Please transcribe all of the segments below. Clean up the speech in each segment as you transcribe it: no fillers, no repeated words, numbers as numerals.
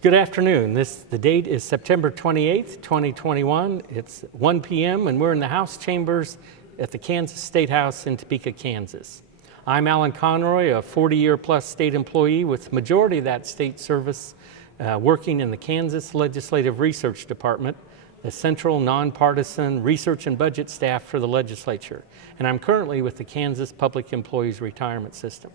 Good afternoon. The date is September 28th, 2021. It's 1 p.m. and we're in the House chambers at the Kansas State House in Topeka, Kansas. I'm Alan Conroy, a 40-year-plus state employee with majority of that state service working in the Kansas Legislative Research Department, the central nonpartisan research and budget staff for the legislature. And I'm currently with the Kansas Public Employees Retirement System.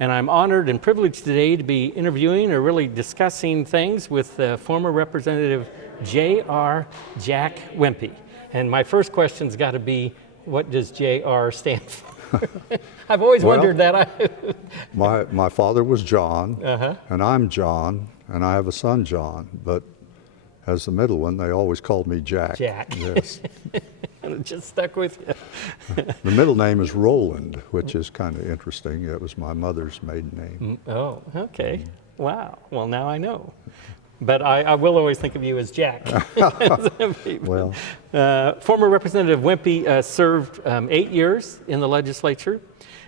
And I'm honored and privileged today to be interviewing or really discussing things with former Representative J.R. Jack Wempe. And my first question's got to be, what does J.R. stand for? I've always wondered that. my father was John, and I'm John, and I have a son, John. But as the middle one, they always called me Jack. Jack. Yes. And it just stuck with you. The middle name is Roland, which is kind of interesting. It was my mother's maiden name. Oh, okay. Wow. Well, now I know. But I will always think of you as Jack. Well, former Representative Wempe served 8 years in the legislature.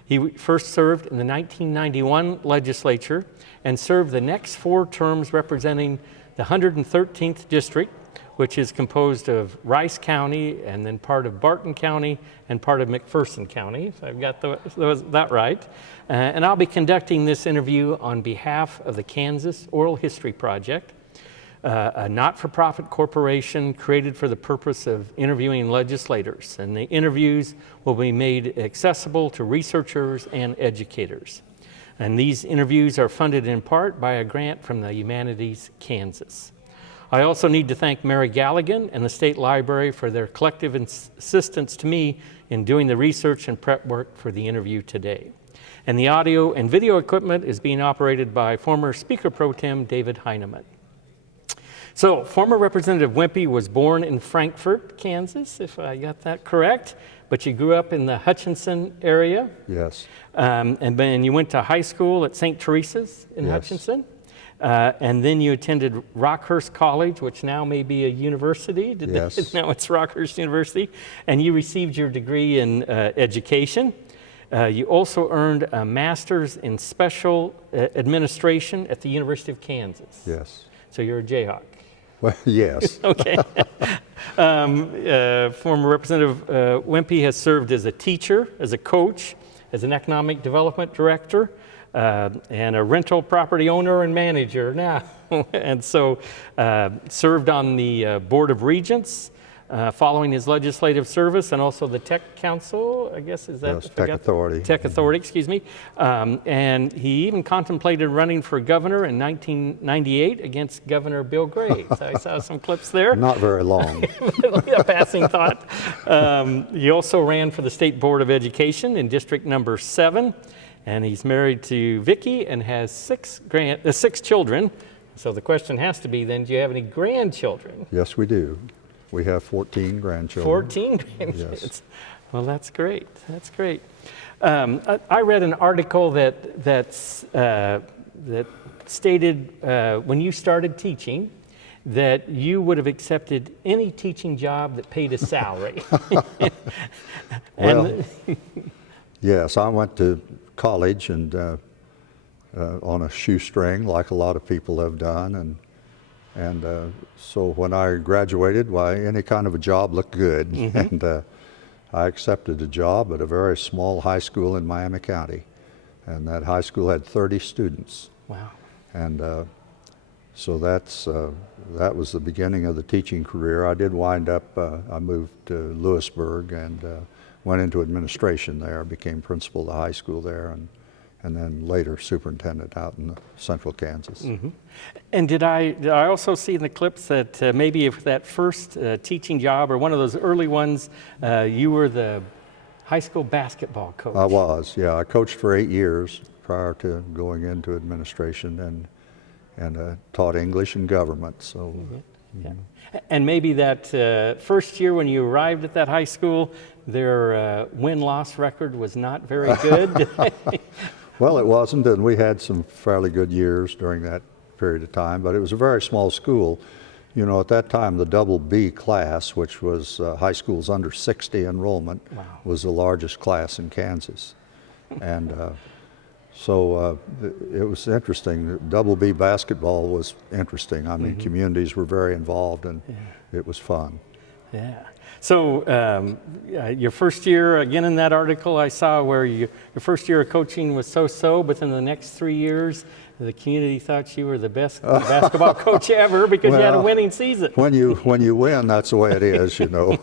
He first served in the 1991 legislature and served the next 4 terms representing the 113th district, which is composed of Rice County and then part of Barton County and part of McPherson County, if I've got that right. And I'll be conducting this interview on behalf of the Kansas Oral History Project, a not-for-profit corporation created for the purpose of interviewing legislators. And the interviews will be made accessible to researchers and educators. And these interviews are funded in part by a grant from the Humanities Kansas. I also need to thank Mary Galligan and the State Library for their collective assistance to me in doing the research and prep work for the interview today. And the audio and video equipment is being operated by former Speaker Pro Tem David Heineman. So, former Representative Wempe was born in Frankfort, Kansas, if I got that correct, but you grew up in the Hutchinson area. yes. And then you went to high school at St. Teresa's in Hutchinson. And then you attended Rockhurst College, which now may be a university. Yes. Now it's Rockhurst University. And you received your degree in education. You also earned a master's in special administration at the University of Kansas. Yes. So you're a Jayhawk. Well, yes. Okay. Former Representative Wempe has served as a teacher, as a coach, as an economic development director, and a rental property owner and manager now. And so served on the Board of Regents following his legislative service, and also the Tech Council, I guess, is that? Yes, Tech Authority. Tech Authority, excuse me. And he even contemplated running for governor in 1998 against Governor Bill Graves. I saw some clips there. Not very long. A passing thought. He also ran for the State Board of Education in District number 7. And he's married to Vicki and has 6 children. So the question has to be then, do you have any grandchildren? Yes, we do. We have 14 grandchildren. 14 grandkids. Yes. Well, that's great. That's great. I read an article that stated when you started teaching that you would have accepted any teaching job that paid a salary. Well, yes, I went to college and on a shoestring, like a lot of people have done, and so when I graduated, why, any kind of a job looked good, and I accepted a job at a very small high school in Miami County, and that high school had 30 students. Wow. And so that was the beginning of the teaching career. I did wind up, I moved to Lewisburg and went into administration there, became principal of the high school there, and then later superintendent out in central Kansas. Mm-hmm. And did I also see in the clips that maybe if that first teaching job or one of those early ones, you were the high school basketball coach? I was, yeah. I coached for 8 years prior to going into administration and taught English and government. So. Yeah. And maybe that first year when you arrived at that high school, their win-loss record was not very good. Well, it wasn't, and we had some fairly good years during that period of time, but it was a very small school. You know, at that time, the double B class, which was high schools under 60 enrollment, was the largest class in Kansas. And So it was interesting. Double B basketball was interesting. I mean, communities were very involved, and it was fun. Yeah. So your first year, again in that article I saw where your first year of coaching was so-so, but then the next 3 years, the community thought you were the best basketball coach ever because you had a winning season. When you win, that's the way it is, you know.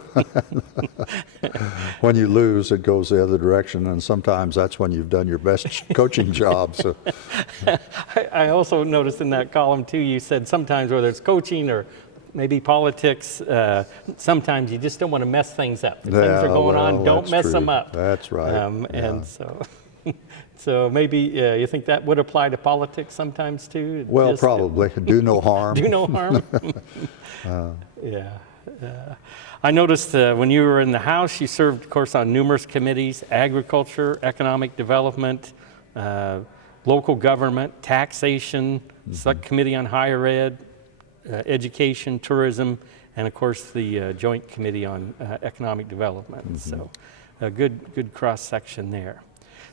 When you lose, it goes the other direction, and sometimes that's when you've done your best coaching job. So. I also noticed in that column too, you said sometimes whether it's coaching or maybe politics, sometimes you just don't want to mess things up. If things are going on, don't mess them up. That's right. And so maybe you think that would apply to politics sometimes too? Well, just probably. Do no harm. Do no harm. Yeah. I noticed when you were in the House, you served, of course, on numerous committees: agriculture, economic development, local government, taxation, select committee on higher ed, education, tourism, and of course the Joint Committee on Economic Development. So a good cross section there.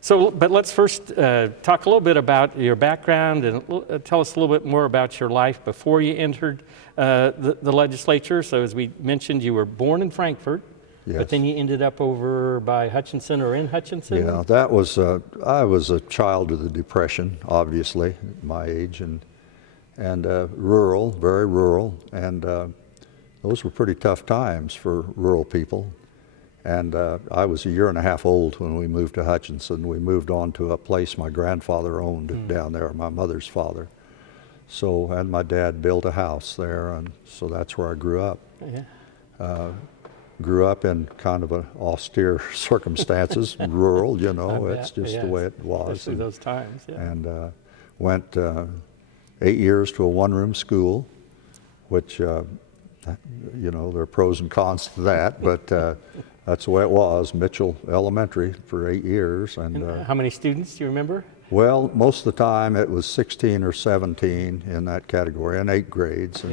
So, but let's first talk a little bit about your background and tell us a little bit more about your life before you entered the legislature. So as we mentioned, you were born in Frankfort, but then you ended up over by Hutchinson or in Hutchinson? Yeah, that was, I was a child of the Depression, obviously, at my age, and rural, very rural, and those were pretty tough times for rural people. And I was a year and a half old when we moved to Hutchinson. We moved on to a place my grandfather owned down there, my mother's father. So, and my dad built a house there, and so that's where I grew up. Yeah. Grew up in kind of an austere circumstances, rural, you know, it's just the way it was. Especially those times, And went 8 years to a one-room school, which, you know, there are pros and cons to that, but that's the way it was. Mitchell Elementary for 8 years. And how many students do you remember? Well, most of the time it was 16 or 17 in that category, in 8 grades.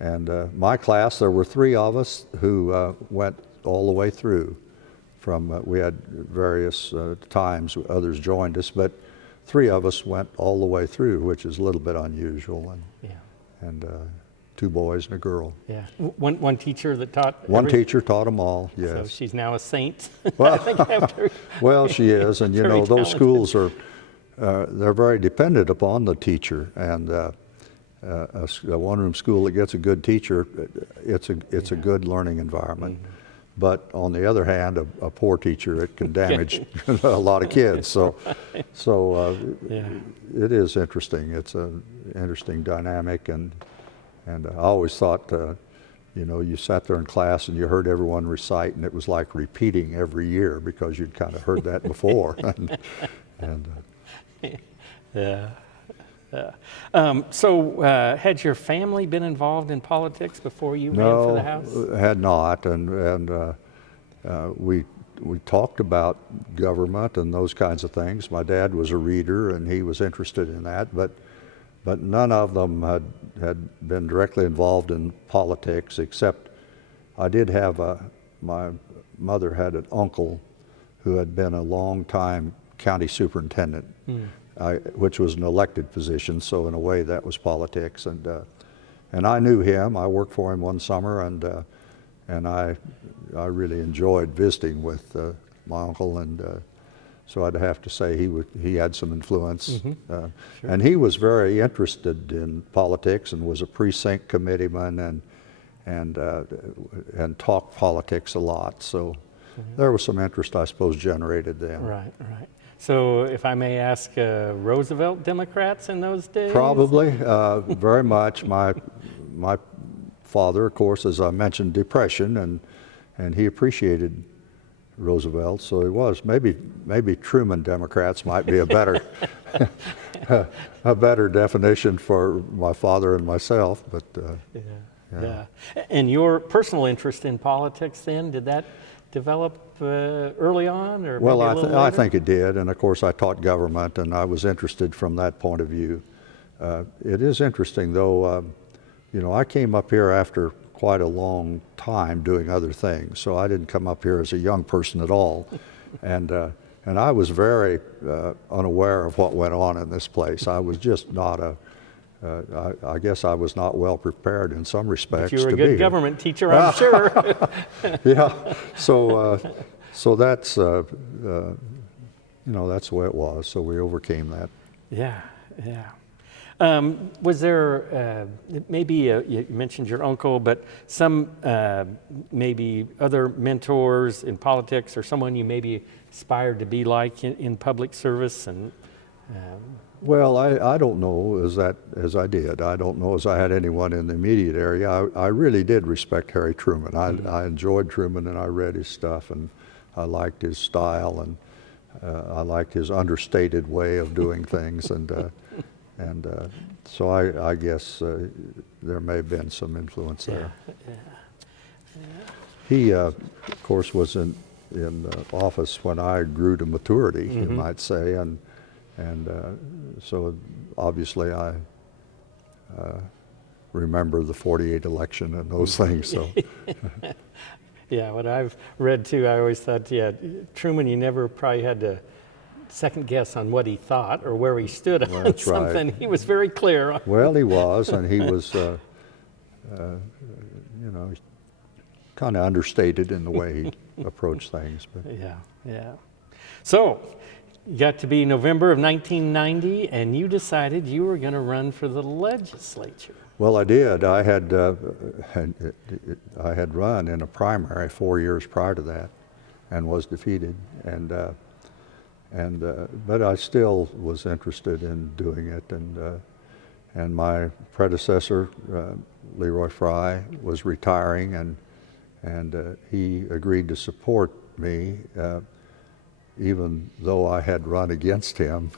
And my class, there were 3 of us who went all the way through. We had various times others joined us, but 3 of us went all the way through, which is a little bit unusual. And 2 boys and a girl. Yeah. One teacher that taught One teacher taught them all, yes. So she's now a saint, well, I think after. Well, she is, and you know, those schools are, they're very dependent upon the teacher, and a one-room school that gets a good teacher, it's a good learning environment. But on the other hand, a poor teacher, it can damage a lot of kids. So it is interesting. It's an interesting dynamic, and I always thought, you know, you sat there in class and you heard everyone recite, and it was like repeating every year because you'd kind of heard that before. So had your family been involved in politics before you ran for the House? No, had not, and we talked about government and those kinds of things. My dad was a reader, and he was interested in that, but none of them had been directly involved in politics, except I did have my mother had an uncle who had been a long-time county superintendent, which was an elected position, so in a way that was politics. And I knew him. I worked for him one summer, and I really enjoyed visiting with my uncle, and so I'd have to say he had some influence. Sure. And he was very interested in politics and was a precinct committeeman and talked politics a lot. So there was some interest, I suppose, generated then. Right. So if I may ask, Roosevelt Democrats in those days? Probably, very much. My father, of course, as I mentioned, Depression, and he appreciated Roosevelt, so it was. Maybe Truman Democrats might be a better a better definition for my father and myself, but yeah. And your personal interest in politics then, did that develop early on, or well, maybe a little later? I think it did, and of course I taught government, and I was interested from that point of view. It is interesting, though. You know, I came up here after quite a long time doing other things, so I didn't come up here as a young person at all. And And I was very unaware of what went on in this place. I was just not I guess I was not well prepared in some respects But you were a to good be government teacher, I'm sure. here. Yeah, so that's, that's the way it was. So we overcame that. Yeah, yeah. Was there maybe you mentioned your uncle, but some maybe other mentors in politics, or someone you maybe aspired to be like in public service? And well, I don't know as I did. I don't know as I had anyone in the immediate area. I really did respect Harry Truman. I enjoyed Truman, and I read his stuff, and I liked his style, and I liked his understated way of doing things, and so I guess there may have been some influence there. He, of course, was in office when I grew to maturity, you might say, and so obviously I remember the '48 election and those things. So. Yeah, what I've read too, I always thought, Truman, you never probably had to second guess on what he thought or where he stood on something. Right. He was very clear. Well, he was, and he was, kind of understated in the way he approached things. But. Yeah. So, you got to be November of 1990, and you decided you were going to run for the legislature. Well, I did. I had run in a primary 4 years prior to that, and was defeated. But I still was interested in doing it, and my predecessor, Leroy Fry, was retiring, and he agreed to support me, even though I had run against him.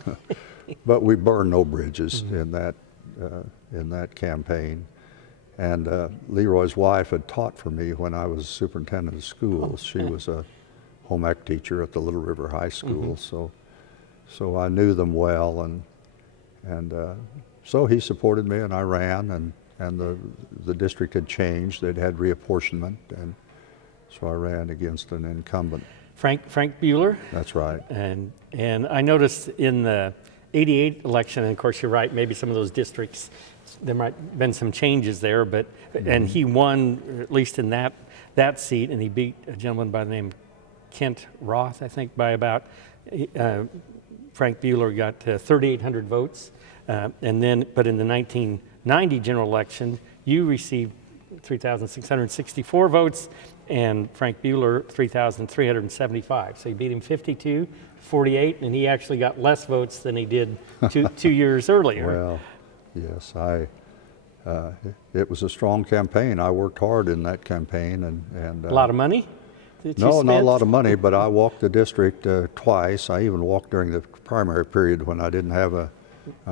But we burned no bridges in that campaign. And Leroy's wife had taught for me when I was superintendent of schools. She was a home ec teacher at the Little River High School, so I knew them well, and so he supported me, and I ran, and the district had changed. They'd had reapportionment, and so I ran against an incumbent. Frank Bueller? That's right. And I noticed in the '88 election, and of course you're right, maybe some of those districts, there might have been some changes there, but and he won, at least in that seat, and he beat a gentleman by the name of Kent Roth, I think, by about, Frank Bueller got 3,800 votes. And then, but in the 1990 general election, you received 3,664 votes, and Frank Bueller 3,375. So you beat him 52-48, and he actually got less votes than he did two years earlier. Well, yes, it was a strong campaign. I worked hard in that campaign, and a lot of money? No, not a lot of money, but I walked the district twice. I even walked during the primary period when I didn't have an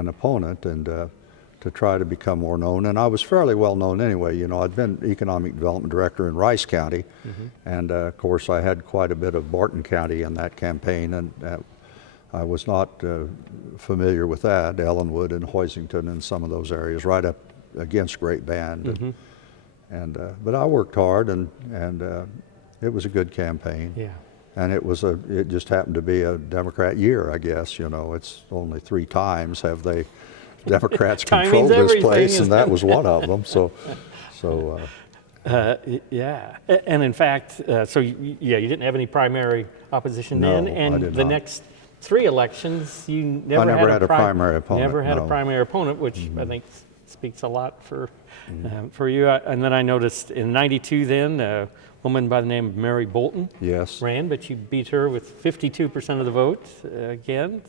opponent, and to try to become more known. And I was fairly well known anyway. You know, I'd been economic development director in Rice County, and of course I had quite a bit of Barton County in that campaign, and I was not familiar with that, Ellenwood and Hoisington and some of those areas, right up against Great Bend. But I worked hard, and it was a good campaign. Yeah. And it just happened to be a Democrat year, I guess. You know, it's only 3 times have Democrats controlled this place, and that was one of them. Yeah, and in fact, you didn't have any primary opposition then, and I did the not. next 3 elections, you I never had a primary opponent. Never had a primary opponent, which I think speaks a lot for you. And then I noticed in '92, then a woman by the name of Mary Bolton ran, but you beat her with 52% of the vote again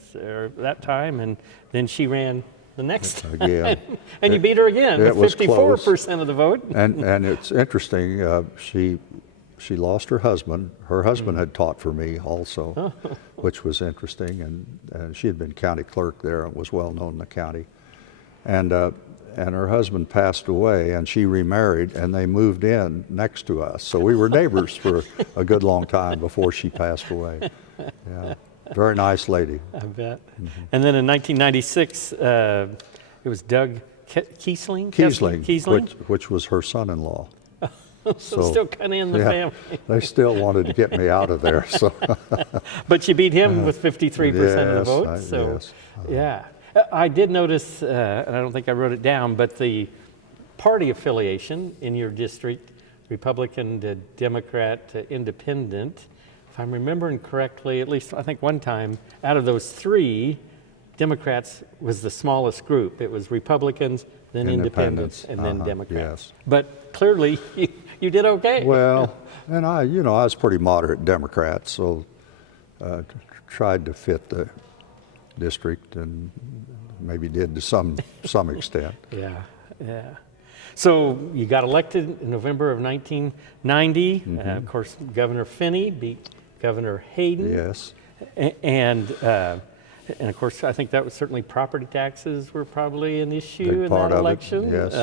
that time, and then she ran the next again, and you beat her again with 54% of the vote. And it's interesting. She lost her husband. Her husband had taught for me also, which was interesting. And she had been county clerk there and was well known in the county. And her husband passed away, and she remarried, and they moved in next to us. So we were neighbors for a good long time before she passed away. Yeah. Very nice lady. I bet. And then in 1996, it was Doug Kiesling? Kiesling, which was her son-in-law. So still kind of in the family. They still wanted to get me out of there. So, But you beat him with 53% of the yes, votes. So, yes. yeah. I did notice, and I don't think I wrote it down, but the party affiliation in your district, Republican to Democrat to Independent, if I'm remembering correctly, at least I think one time, out of those three, Democrats was the smallest group. It was Republicans, then Independents, and then Democrats. Yes. But clearly, you did okay. Well, and I was pretty moderate Democrat, so tried to fit the district and maybe did to some extent. Yeah, yeah. So you got elected in November of 1990. Of course, Governor Finney beat Governor Hayden. Yes. And of course, I think that was certainly property taxes were probably an issue Big in part that of it, election. yes.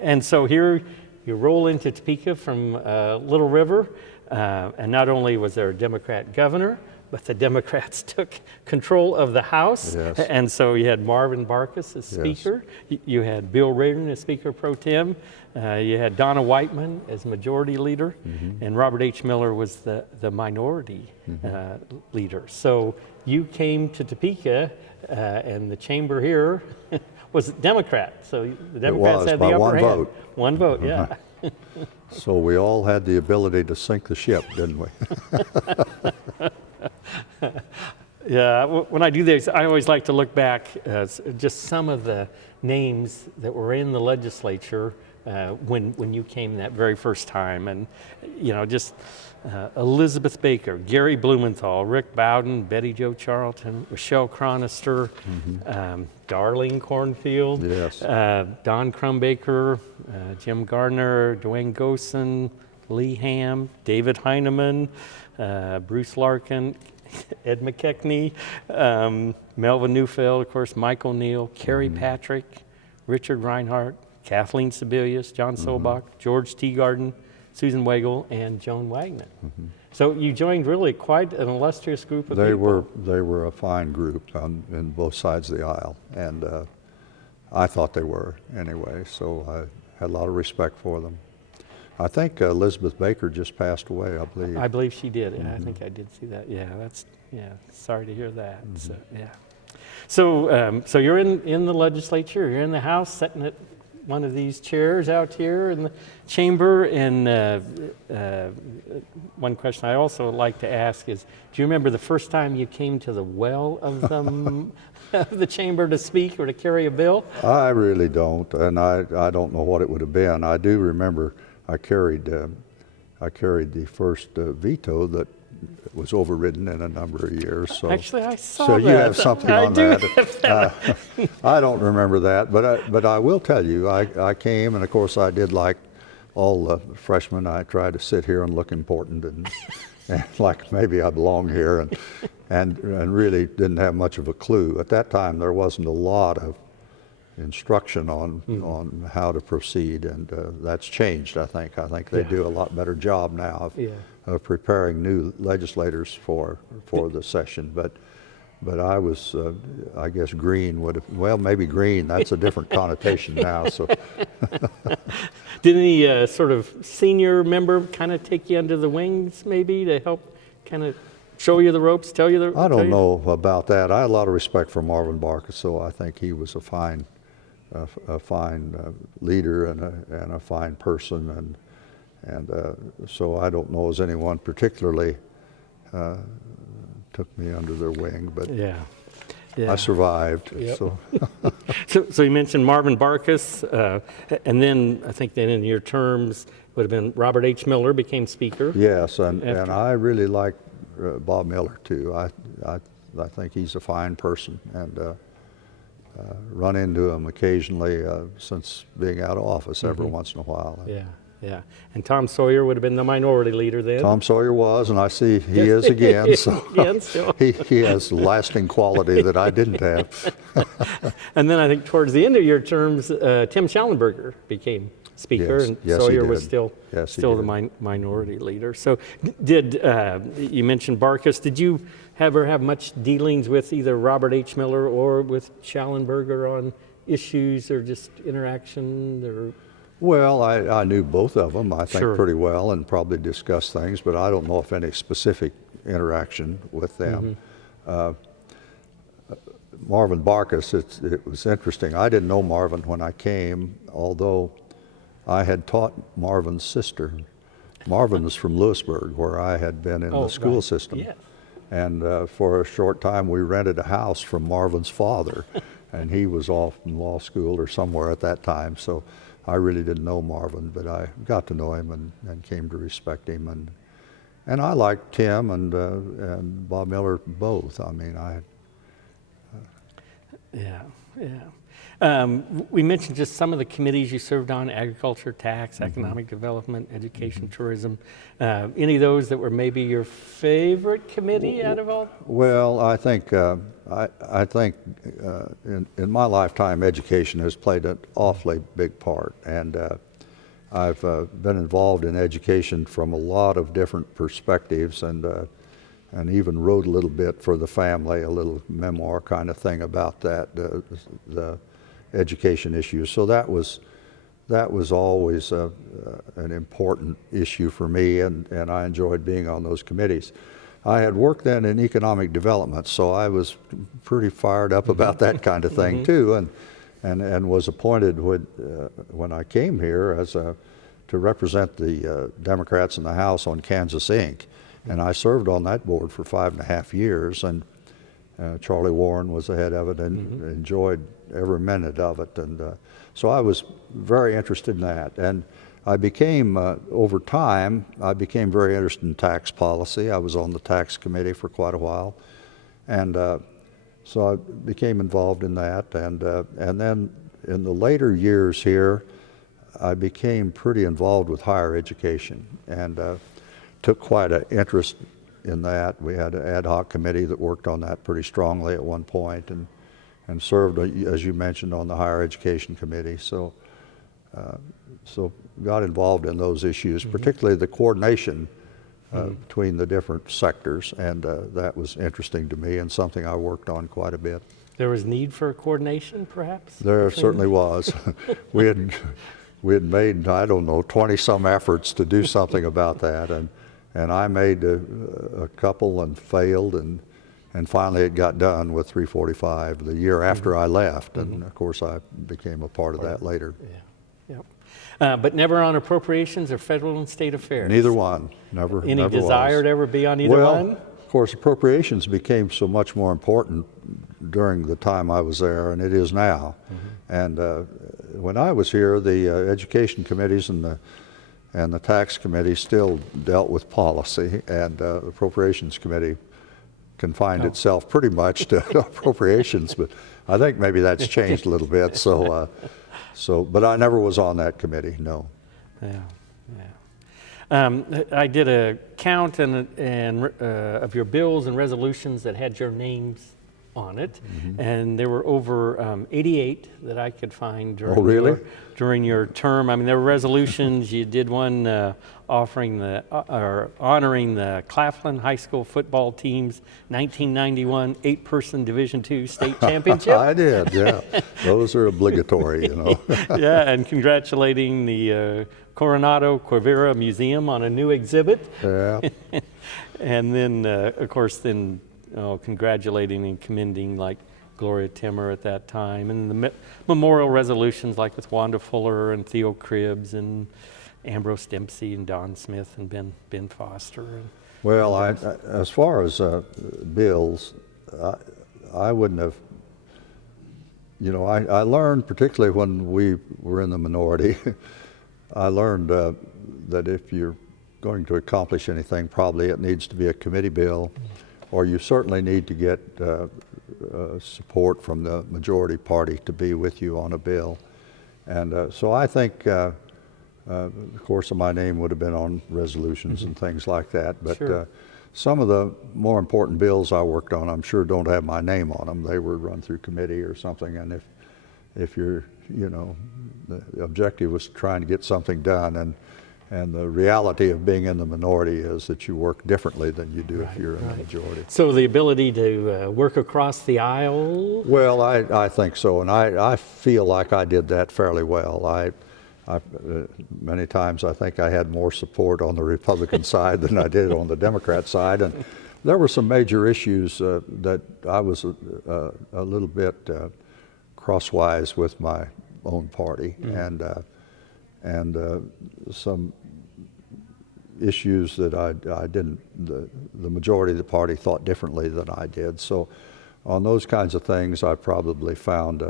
And so here you roll into Topeka from Little River, and not only was there a Democrat governor, but the Democrats took control of the House. Yes. And so you had Marvin Barkus as Speaker. You had Bill Reardon as Speaker Pro Tem. You had Donna Whiteman as Majority Leader. And Robert H. Miller was the Minority Leader. So you came to Topeka, and the chamber here was Democrat. So the Democrats had the upper hand. Vote. One vote, yeah. So we all had the ability to sink the ship, didn't we? Yeah, when I do this, I always like to look back just some of the names that were in the legislature when you came that very first time. And, just Elizabeth Baker, Gary Blumenthal, Rick Bowden, Betty Jo Charlton, Rochelle Chronister, Darlene Cornfield, Yes. Don Crumbaker, Jim Gardner, Dwayne Gosen, Lee Ham, David Heineman, Bruce Larkin, Ed McKechnie, Melvin Neufeld, of course, Michael Neal, Kerry Patrick, Richard Reinhardt, Kathleen Sebelius, John Solbach, George Teagarden, Susan Wagle, and Joan Wagner. So you joined really quite an illustrious group of people. They were a fine group in both sides of the aisle, and I thought they were anyway, so I had a lot of respect for them. I think Elizabeth Baker just passed away, I believe. I believe she did. Yeah, I think I did see that. Yeah, sorry to hear that. So, yeah. So you're in the legislature, you're in the House, sitting at one of these chairs out here in the chamber. And one question I also like to ask is, do you remember the first time you came to the well of the chamber to speak or to carry a bill? I really don't, and I don't know what it would have been. I do remember I carried the first veto that was overridden in a number of years. So actually, I saw so that. You have something on do that. have that. I don't remember that, but I will tell you, I came, and of course I did like all the freshmen. I tried to sit here and look important and like maybe I belong here, and really didn't have much of a clue. At that time, there wasn't a lot of instruction on how to proceed, and that's changed. I think they do a lot better job now of preparing new legislators for the session. But I was, I guess, green would have. Well, maybe green. That's a different connotation now. So, did any sort of senior member kind of take you under the wings, maybe, to help kind of show you the ropes, tell you the? I don't know about that. I had a lot of respect for Marvin Barkus, so I think he was a fine leader and a fine person, and so I don't know as anyone particularly took me under their wing, but I survived. Yep. So you mentioned Marvin Barkus, and then I think then in your terms would have been Robert H. Miller became Speaker. Yes, and I really like Bob Miller too. I think he's a fine person, and run into him occasionally since being out of office every once in a while. Yeah. And Tom Sawyer would have been the minority leader then. Tom Sawyer was, and I see he is again. So he has lasting quality that I didn't have. And then I think towards the end of your terms, Tim Schallenberger became Speaker, and Sawyer was still the minority leader. So did you mentioned Barkus? Did you ever have much dealings with either Robert H. Miller or with Schallenberger on issues or just interaction or? Well, I knew both of them, I think, Sure. pretty well, and probably discussed things, but I don't know if any specific interaction with them. Marvin Barkus, it was interesting. I didn't know Marvin when I came, although I had taught Marvin's sister. Marvin was from Lewisburg, where I had been in the school right. system. Yes. And for a short time, we rented a house from Marvin's father, and he was off in law school or somewhere at that time. So I really didn't know Marvin, but I got to know him and came to respect him. And I liked Tim and Bob Miller both. I mean, Yeah, yeah. We mentioned just some of the committees you served on: agriculture, tax, economic development, education, tourism. Any of those that were maybe your favorite committee out of all? Well, I think in my lifetime, education has played an awfully big part, and I've been involved in education from a lot of different perspectives, and even wrote a little bit for the family, a little memoir kind of thing about that, the education issues. So that was always an important issue for me, and I enjoyed being on those committees. I had worked then in economic development, so I was pretty fired up about that kind of thing too, and was appointed when I came here to represent the Democrats in the House on Kansas Inc. And I served on that board for 5.5 years, and Charlie Warren was the head of it, and enjoyed every minute of it. And so I was very interested in that. And I became, over time, I became very interested in tax policy. I was on the tax committee for quite a while. And so I became involved in that. And then in the later years here, I became pretty involved with higher education, and took quite an interest in that. We had an ad hoc committee that worked on that pretty strongly at one point, and served, as you mentioned, on the higher education committee. So got involved in those issues, particularly the coordination between the different sectors, and that was interesting to me and something I worked on quite a bit. There was need for coordination, perhaps? There certainly was. We had made, I don't know, 20-some efforts to do something about that, and I made a couple and failed, and finally it got done with 345 the year after I left, and of course I became a part of that later. Yeah. Yep. But never on appropriations or federal and state affairs? Neither one, never. Any never desire was. to ever be on either Well, one? of course, appropriations became so much more important during the time I was there, and it is now. And when I was here, the education committees and the tax committee still dealt with policy, and the appropriations committee confined itself pretty much to appropriations. But I think maybe that's changed a little bit. But I never was on that committee. No. Yeah. I did a count of your bills and resolutions that had your names on it, and there were over 88 that I could find during your term. I mean, there were resolutions. You did one honoring the Claflin High School football team's 1991 8-person Division II state championship. I did, yeah. Those are obligatory, you know. Yeah, and congratulating the Coronado Quivira Museum on a new exhibit. Yeah. And then, of course, congratulating and commending like Gloria Timmer at that time, and the memorial resolutions like with Wanda Fuller and Theo Cribbs and Ambrose Dempsey and Don Smith and Ben Foster. Well, as far as bills, I wouldn't have, I learned, particularly when we were in the minority, I learned that if you're going to accomplish anything, probably it needs to be a committee bill, or you certainly need to get support from the majority party to be with you on a bill. And so I think, of course, my name would have been on resolutions and things like that, but some of the more important bills I worked on, I'm sure don't have my name on them. They were run through committee or something, and if you're, the objective was trying to get something done, and the reality of being in the minority is that you work differently than you do if you're in the majority. So the ability to work across the aisle? Well, I think so, and I feel like I did that fairly well. Many times I think I had more support on the Republican side than I did on the Democrat side, and there were some major issues that I was a little bit crosswise with my own party, and some issues that I didn't. The majority of the party thought differently than I did. So, on those kinds of things, I probably found.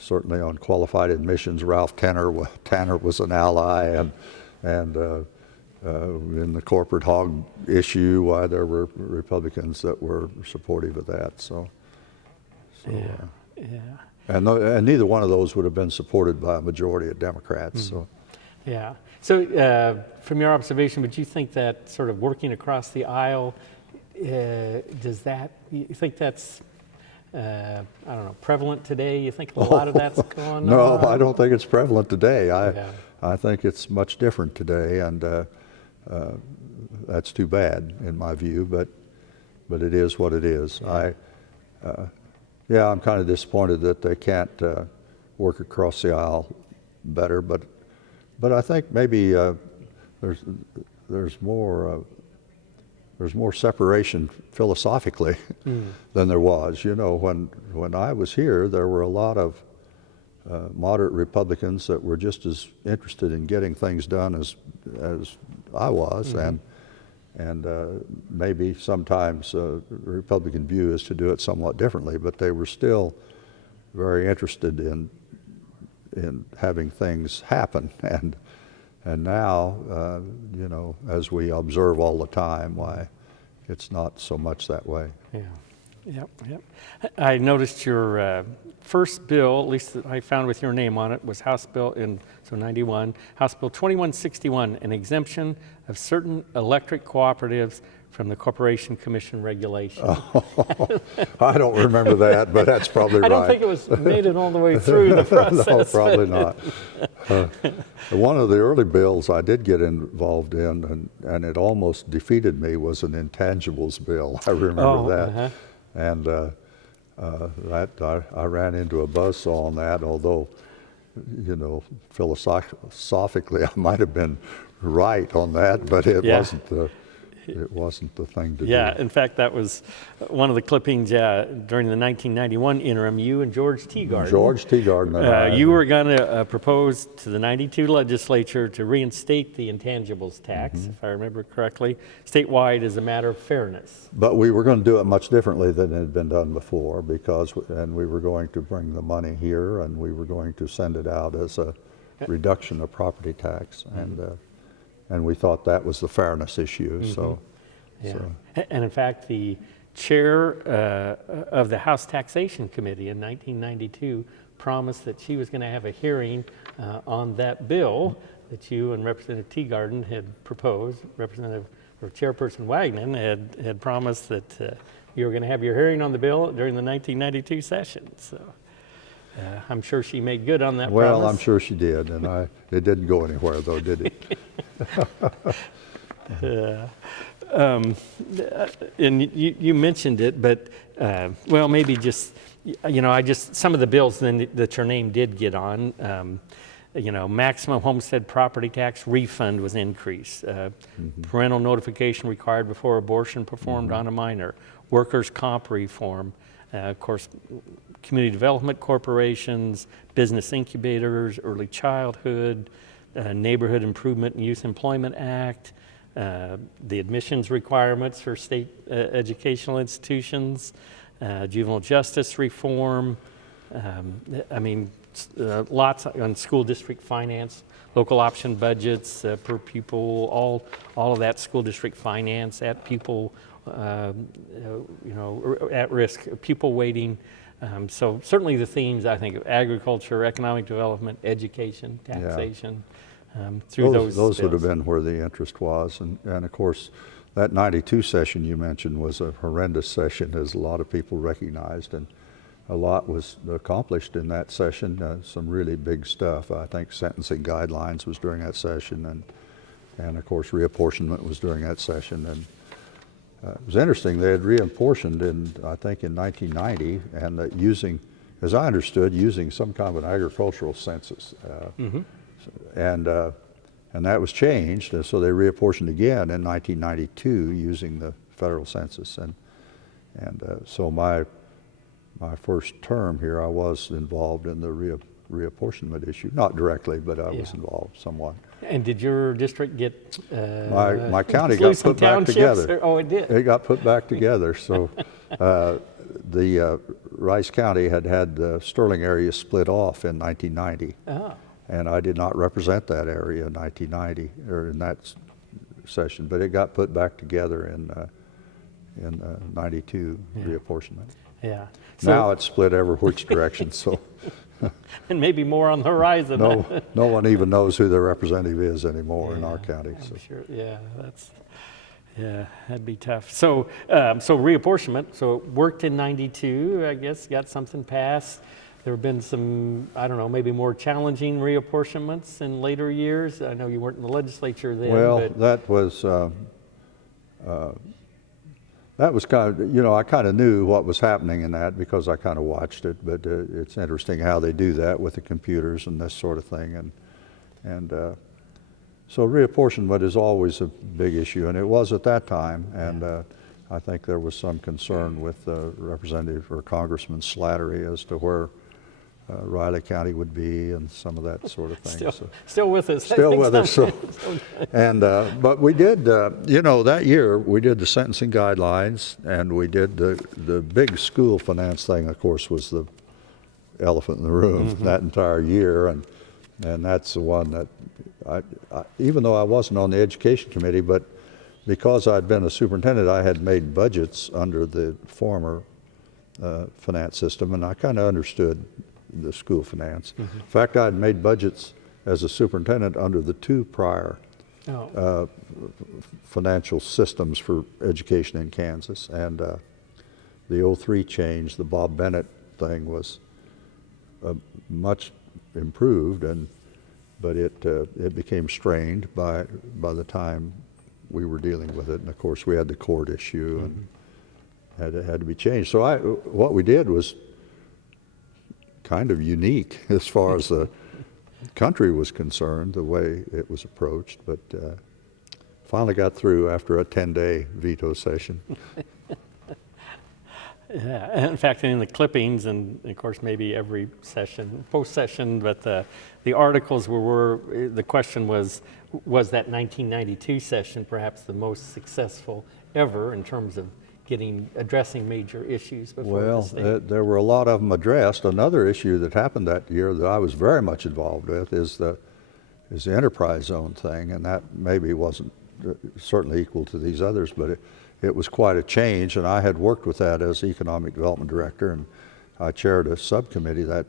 Certainly on qualified admissions, Ralph Tanner was an ally, and in the corporate hog issue, why there were Republicans that were supportive of that. And neither one of those would have been supported by a majority of Democrats. So, yeah. So, from your observation, would you think that sort of working across the aisle, you think that's I don't know, prevalent today? You think a lot of that's going on? No, I don't think it's prevalent today. I think it's much different today, and that's too bad in my view. But it is what it is. I'm kind of disappointed that they can't work across the aisle better. But I think maybe there's more. There's more separation philosophically than there was. You know, when I was here, there were a lot of moderate Republicans that were just as interested in getting things done as I was, and maybe sometimes the Republican view is to do it somewhat differently, but they were still very interested in having things happen. And now, you know, as we observe all the time, why it's not so much that way. Yep. I noticed your first bill, at least that I found with your name on it, was House Bill 91, House Bill 2161, an exemption of certain electric cooperatives from the Corporation Commission regulation. I don't remember that, but that's probably right. I don't think it made it all the way through the process. No, probably not. One of the early bills I did get involved in, and it almost defeated me, was an intangibles bill. I remember that. And I ran into a buzzsaw on that, although, you know, philosophically I might have been right on that, but it wasn't the thing to do. Yeah, in fact, that was one of the clippings during the 1991 interim. You and George Teagarden. George Teagarden and I. You were going to propose to the 92 legislature to reinstate the intangibles tax, if I remember correctly, statewide as a matter of fairness. But we were going to do it much differently than it had been done before, and we were going to bring the money here, and we were going to send it out as a reduction of property tax, and we thought that was the fairness issue. So, And in fact, the chair of the House Taxation Committee in 1992 promised that she was going to have a hearing on that bill that you and Representative Teagarden had proposed. Representative or Chairperson Wagner had promised that you were going to have your hearing on the bill during the 1992 session. So I'm sure she made good on that promise. Well, I'm sure she did, and it didn't go anywhere, though, did it? And you mentioned it, but well, maybe just, you know, some of the bills then that your name did get on, you know, maximum homestead property tax refund was increased, parental notification required before abortion performed on a minor, workers' comp reform, of course, community development corporations, business incubators, early childhood, Neighborhood Improvement and Youth Employment Act, the admissions requirements for state educational institutions, juvenile justice reform, I mean, lots on school district finance, local option budgets per pupil, all of that school district finance at pupil, you know, at risk, pupil weighting. So certainly the themes, I think, of agriculture, economic development, education, taxation, through those bills would have bills. been where the interest was. And of course, that 92 session you mentioned was a horrendous session, as a lot of people recognized. And a lot was accomplished in that session, some really big stuff. I think sentencing guidelines was during that session, and of course reapportionment was during that session. And it was interesting, they had reapportioned I think in 1990, and using, as I understood, using some kind of an agricultural census. and that was changed, and so they reapportioned again in 1992 using the federal census, and so my first term here, I was involved in the reapportionment issue, not directly, but I was involved somewhat. And did your district get my county got put back together? Oh, it did. It got put back together. So the Rice County had the Sterling area split off in 1990, and I did not represent that area in 1990 or in that session, but it got put back together in 92 reapportionment. Yeah. Now it's split every which direction. So. And maybe more on the horizon. No one even knows who their representative is anymore in our county. So. Sure. Yeah, that'd be tough. So, so reapportionment. So it worked in '92. I guess got something passed. There have been some, I don't know, maybe more challenging reapportionments in later years. I know you weren't in the legislature then. Well, that was kind of, I kind of knew what was happening in that because I kind of watched it, but it's interesting how they do that with the computers and this sort of thing. And so reapportionment is always a big issue, and it was at that time, and I think there was some concern with Representative or Congressman Slattery as to where Riley County would be and some of that sort of thing. Still with us. Still with us. And but we did, that year we did the sentencing guidelines, and we did the big school finance thing. Of course, was the elephant in the room that entire year, and that's the one that I even though I wasn't on the education committee, but because I'd been a superintendent, I had made budgets under the former finance system, and I kind of understood the school finance. In fact, I'd made budgets as a superintendent under the two prior financial systems for education in Kansas, and the 03 change, the Bob Bennett thing, was much improved, but it became strained by the time we were dealing with it, and of course we had the court issue and had to be changed. So what we did was kind of unique as far as the country was concerned, the way it was approached, but finally got through after a 10-day veto session. Yeah, in fact, in the clippings, and of course maybe every session, post-session, but the articles the question was that 1992 session perhaps the most successful ever in terms of addressing major issues before the state? Well, there were a lot of them addressed. Another issue that happened that year that I was very much involved with is the enterprise zone thing, and that maybe wasn't certainly equal to these others, but it was quite a change, and I had worked with that as economic development director, and I chaired a subcommittee that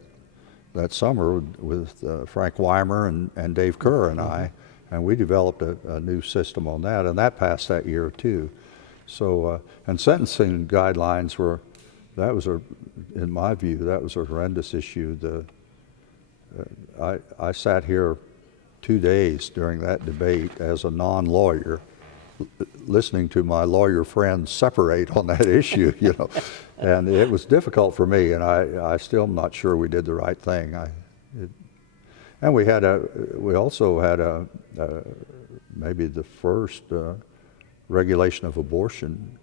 summer with Frank Weimer and Dave Kerr and I, and we developed a new system on that, and that passed that year too. So, and sentencing guidelines in my view, that was a horrendous issue. I sat here 2 days during that debate as a non-lawyer, listening to my lawyer friends separate on that issue, and it was difficult for me, and I still am not sure we did the right thing. And we also had maybe the first regulation of abortion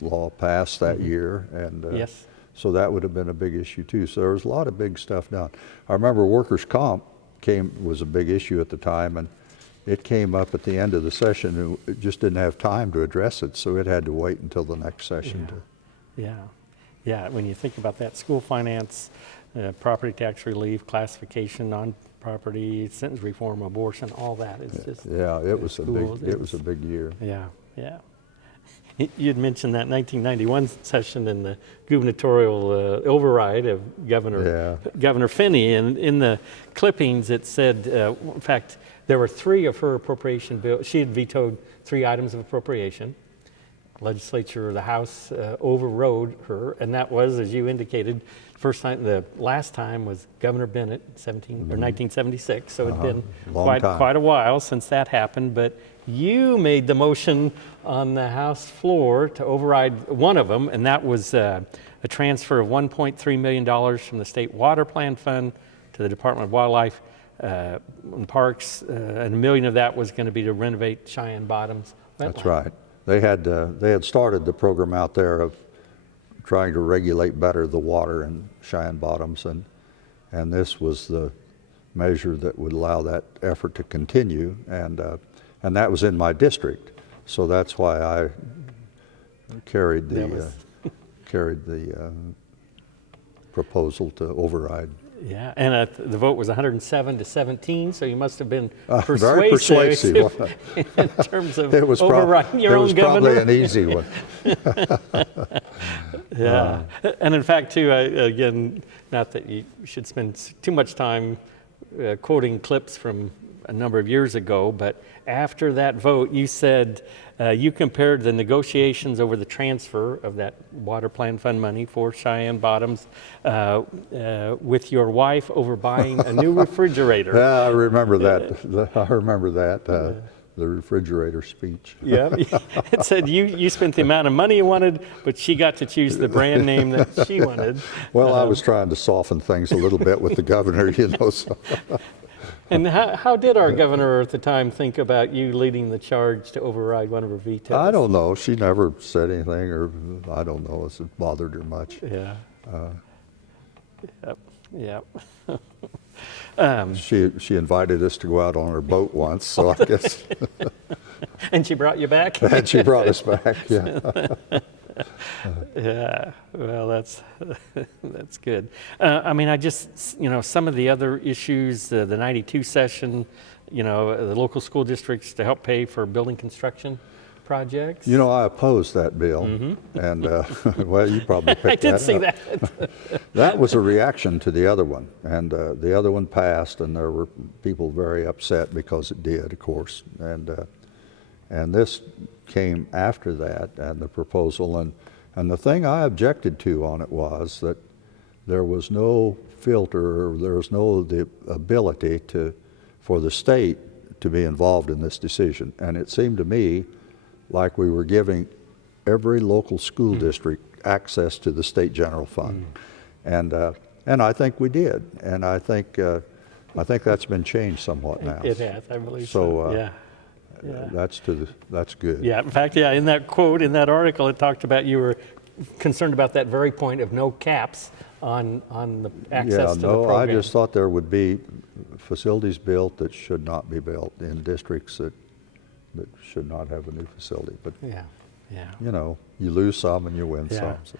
law passed that year, and yes. So that would have been a big issue too. So there was a lot of big stuff done. I remember workers' comp was a big issue at the time, and it came up at the end of the session, and it just didn't have time to address it, so it had to wait until the next session. Yeah. When you think about that, school finance, property tax relief, classification, non-property, sentence reform, abortion, all that is just. Yeah, it was a big year. Yeah. You'd mentioned that 1991 session in the gubernatorial override of Governor Finney, and in the clippings it said, in fact, there were 3 of her appropriation bills. She had vetoed 3 items of appropriation. Legislature, the House overrode her, and that was, as you indicated, the last time was Governor Bennett, 1976. So it'd been quite a while since that happened. But you made the motion on the House floor to override one of them, and that was a transfer of $1.3 million from the State Water Plan Fund to the Department of Wildlife parks, and $1 million of that was going to be to renovate Cheyenne Bottoms wetland. That's right. They had started the program out there of trying to regulate better the water in Cheyenne Bottoms, and this was the measure that would allow that effort to continue, and that was in my district, so that's why I carried the proposal to override. Yeah, and the vote was 107 to 17, so you must have been Very persuasive in terms of it was overriding your own governor. It was probably an easy one. Yeah, and in fact, too, again, not that you should spend too much time quoting clips from a number of years ago, but after that vote, you said you compared the negotiations over the transfer of that water plan fund money for Cheyenne Bottoms with your wife over buying a new refrigerator. Yeah, I remember that. I remember that. The refrigerator speech. Yeah, it said you spent the amount of money you wanted, but she got to choose the brand name that she wanted. Well, I was trying to soften things a little bit with the governor, you know. So. And how did our governor at the time think about you leading the charge to override one of her vetoes? I don't know. She never said anything, or I don't know if it bothered her much. Yeah. Yep. She invited us to go out on her boat once, so I guess. And she brought you back? And she brought us back, yeah. Yeah, well, that's good. I mean, I just, some of the other issues, the 92 session, the local school districts to help pay for building construction projects. I opposed that bill, and well, you probably picked that up. I did see that. That was a reaction to the other one, and the other one passed, and there were people very upset because it did, of course, and this came after that, and the proposal, and the thing I objected to on it was that there was no filter, or there was no the ability for the state to be involved in this decision, and it seemed to me like we were giving every local school district access to the state general fund, and I think we did, and I think that's been changed somewhat now. It has, I believe so. Yeah. That's good. Yeah, in fact, in that quote, in that article, it talked about you were concerned about that very point of no caps on the access to the program. I just thought there would be facilities built that should not be built in districts that should not have a new facility. But you lose some and you win some. So.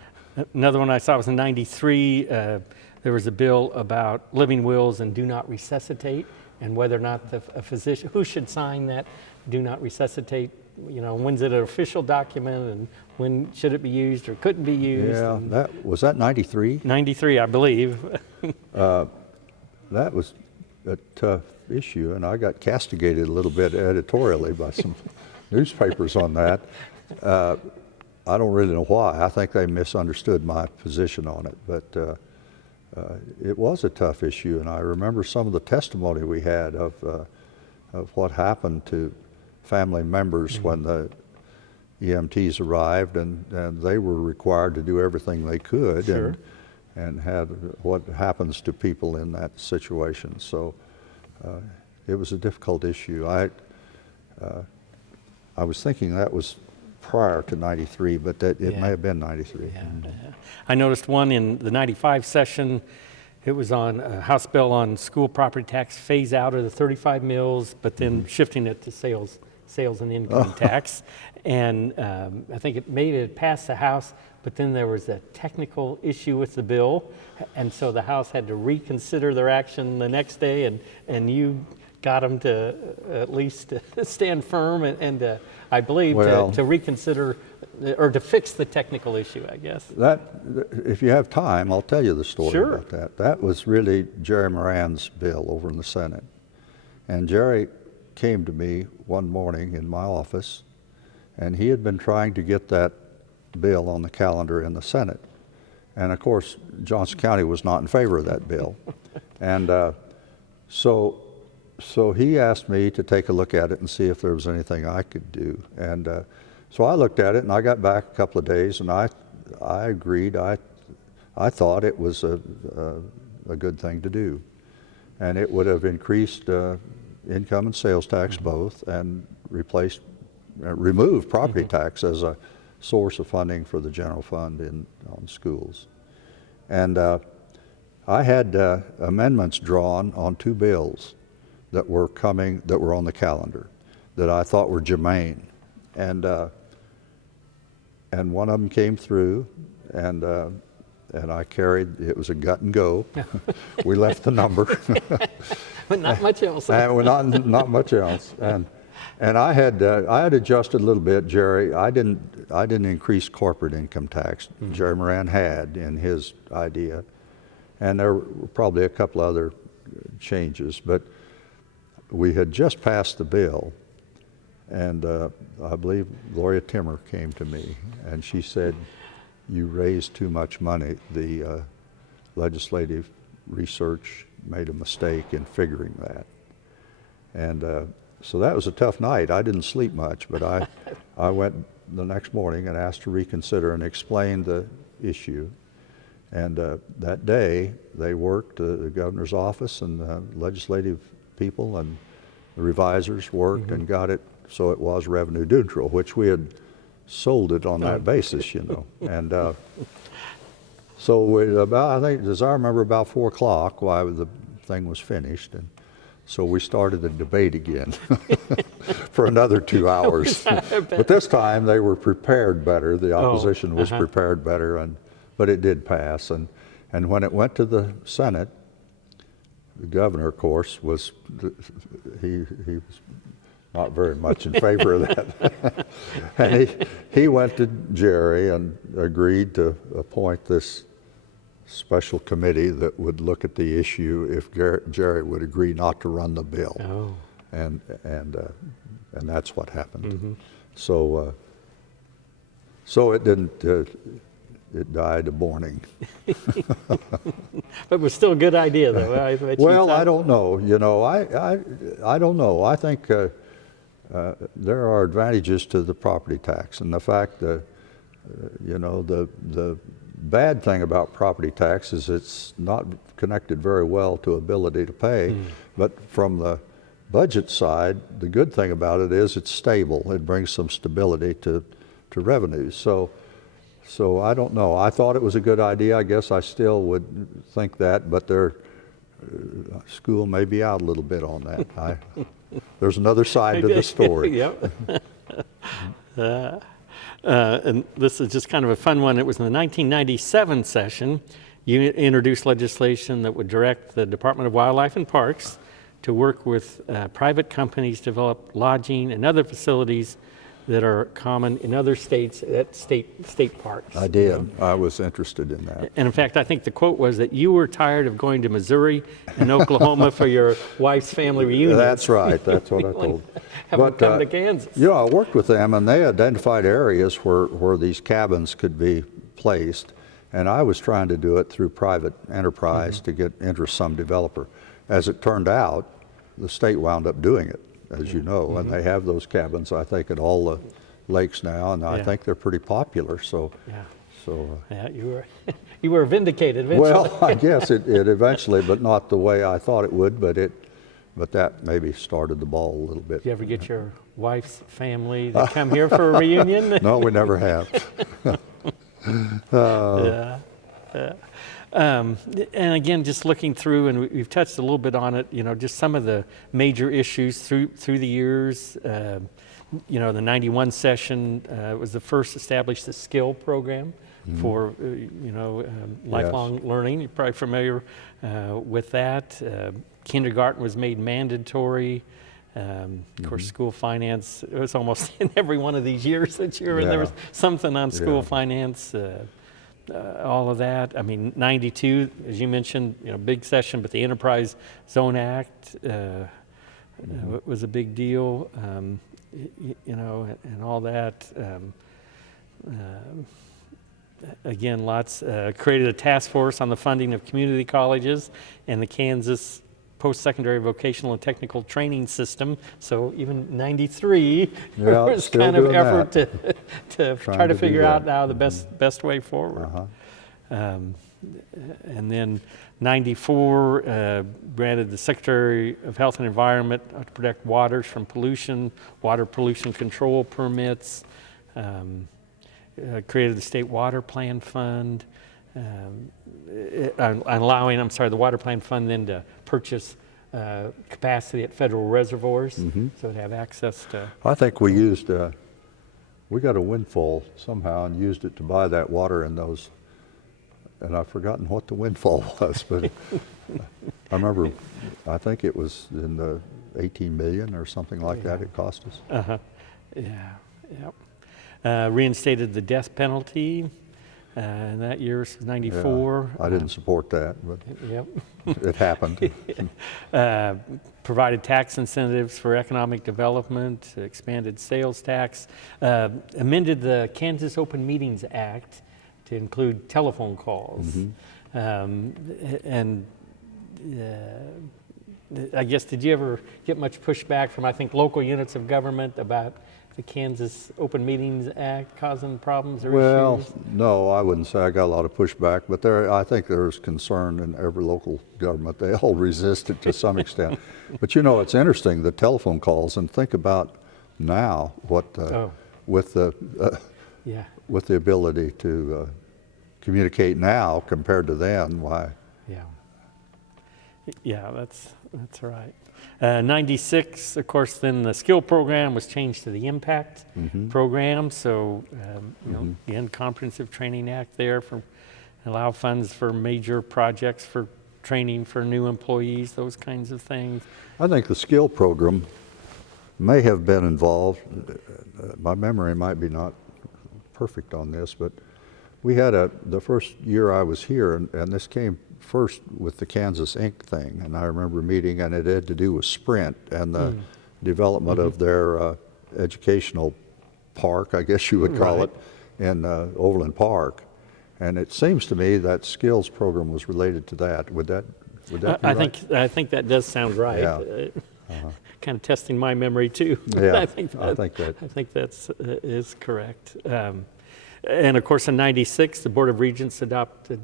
Another one I saw was in '93. There was a bill about living wills and do not resuscitate, and whether or not a physician, who should sign that do not resuscitate, when's it an official document, and when should it be used or couldn't be used. Yeah, was that 93? 93, I believe. That was a tough issue, and I got castigated a little bit editorially by some newspapers on that. I don't really know why. I think they misunderstood my position on it, but it was a tough issue, and I remember some of the testimony we had of what happened to family members when the EMTs arrived, and they were required to do everything they could, sure. and had what happens to people in that situation. So it was a difficult issue. I was thinking that was prior to 93, but it may have been 93. Yeah. I noticed one in the 95 session. It was on a House bill on school property tax phase out of the 35 mills, but then shifting it to sales and income tax. And I think it made it past the House, but then there was a technical issue with the bill, and so the House had to reconsider their action the next day, and you got them to at least stand firm and I believe to reconsider or to fix the technical issue, I guess. That, if you have time, I'll tell you the story Sure. about that. That was really Jerry Moran's bill over in the Senate. And Jerry came to me one morning in my office, and he had been trying to get that bill on the calendar in the Senate. And of course, Johnson County was not in favor of that bill. And so he asked me to take a look at it and see if there was anything I could do. And so I looked at it, and I got back a couple of days, and I agreed. I thought it was a good thing to do. and it would have increased income and sales tax both, and removed property tax as a source of funding for the general fund on schools. And I had amendments drawn on 2 bills that were on the calendar that I thought were germane, and one of them came through, and I carried. It was a gut and go. We left the number, but not much else. And not much else. And I had adjusted a little bit, Jerry. I didn't increase corporate income tax. Jerry Moran had in his idea, and there were probably a couple other changes, but we had just passed the bill, and I believe Gloria Timmer came to me, and she said, "You raised too much money. The legislative research made a mistake in figuring that." And so that was a tough night. I didn't sleep much, but I went the next morning and asked to reconsider and explain the issue. And that day, they worked, the governor's office and the legislative people and the revisers worked and got it so it was revenue neutral, which we had sold it on that basis, you know. And so I think, as I remember, about 4 o'clock, while the thing was finished, and so we started the debate again for another 2 hours. But this time they were prepared better. The opposition was prepared better, but it did pass. And when it went to the Senate, the governor, of course, he was not very much in favor of that. And he went to Jerry and agreed to appoint this special committee that would look at the issue if Jerry would agree not to run the bill. Oh. And that's what happened. So it didn't. It died of morning. But it was still a good idea, though. Well, I don't know. You know, I don't know. I think there are advantages to the property tax, and the fact that the bad thing about property tax is it's not connected very well to ability to pay. But from the budget side, the good thing about it is it's stable. It brings some stability to revenues. So I don't know. I thought it was a good idea. I guess I still would think that, but school may be out a little bit on that. There's another side to the story. Yep. And this is just kind of a fun one. It was in the 1997 session. You introduced legislation that would direct the Department of Wildlife and Parks to work with private companies to develop lodging and other facilities that are common in other states at state parks. I did. I was interested in that. And in fact, I think the quote was that you were tired of going to Missouri and Oklahoma for your wife's family reunion. That's right. That's what I told. Have them come to Kansas. You know, I worked with them, and they identified areas where these cabins could be placed, and I was trying to do it through private enterprise to get interest some developer. As it turned out, the state wound up doing it, as you know, and they have those cabins, I think, at all the lakes now, and I think they're pretty popular. So, yeah, you were vindicated eventually. Well, I guess it eventually, but not the way I thought it would. But that maybe started the ball a little bit. Did you ever get your wife's family to come here for a reunion? No, we never have. And again, just looking through, and we've touched a little bit on it, just some of the major issues through the years. The 91 session was the first established the skill program for, lifelong learning. You're probably familiar with that. Kindergarten was made mandatory. Of course, school finance, it was almost in every one of these years that you were in, there was something on school finance. All of that. I mean, 92, as you mentioned, big session, but the Enterprise Zone Act was a big deal, and all that. Again, lots, created a task force on the funding of community colleges and the Kansas post-secondary vocational and technical training system. So even 93, there was kind of effort to try to figure out now the best way forward. And then 94, granted the Secretary of Health and Environment to protect waters from pollution, water pollution control permits, created the State Water Plan Fund, allowing, the Water Plan Fund then to purchase capacity at federal reservoirs, so to have access to. I think we used, we got a windfall somehow and used it to buy that water in those, and I've forgotten what the windfall was, but I remember, I think it was in the 18 million or something like that it cost us. Reinstated the death penalty in that year, 94. Yeah, I didn't support that, but it happened. Provided tax incentives for economic development, expanded sales tax, amended the Kansas Open Meetings Act to include telephone calls. And I guess, did you ever get much pushback from, I think, local units of government about the Kansas Open Meetings Act causing problems or issues? No, I wouldn't say I got a lot of pushback, but I think there's concern in every local government. They all resist it to some extent. But you know, it's interesting, the telephone calls, and think about now what with the ability to communicate now compared to then. Why? Yeah, that's right. 96, of course, then the skill program was changed to the impact program. So, again, Comprehensive Training Act there for allow funds for major projects, for training for new employees, those kinds of things. I think the skill program may have been involved. My memory might be not perfect on this, but we had the first year I was here, and this came first with the Kansas Inc. thing, and I remember meeting, and it had to do with Sprint and the development of their educational park, I guess you would call it, in Overland Park. And it seems to me that skills program was related to that. Would that be right? I think that does sound right. Yeah. Kind of testing my memory too. Yeah, I think that's is correct. And of course, in '96, the Board of Regents instructed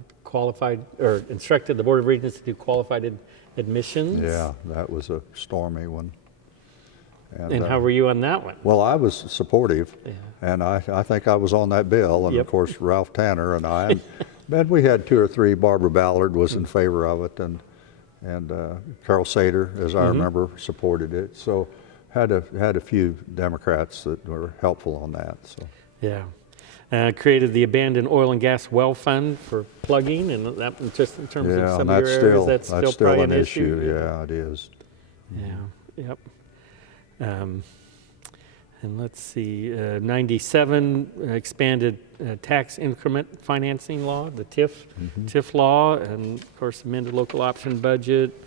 the Board of Regents to do qualified admissions. Yeah, that was a stormy one. And how were you on that one? Well, I was supportive, and I think I was on that bill, and of course Ralph Tanner and I, and we had 2 or 3. Barbara Ballard was in favor of it, and Carol Sater, as I remember, supported it. So had a few Democrats that were helpful on that. So created the abandoned oil and gas well fund for plugging, and that just in terms of some of your areas, that's still probably an issue. Yeah, it is. And let's see, 97 expanded tax increment financing law, the TIF law, and of course amended local option budget,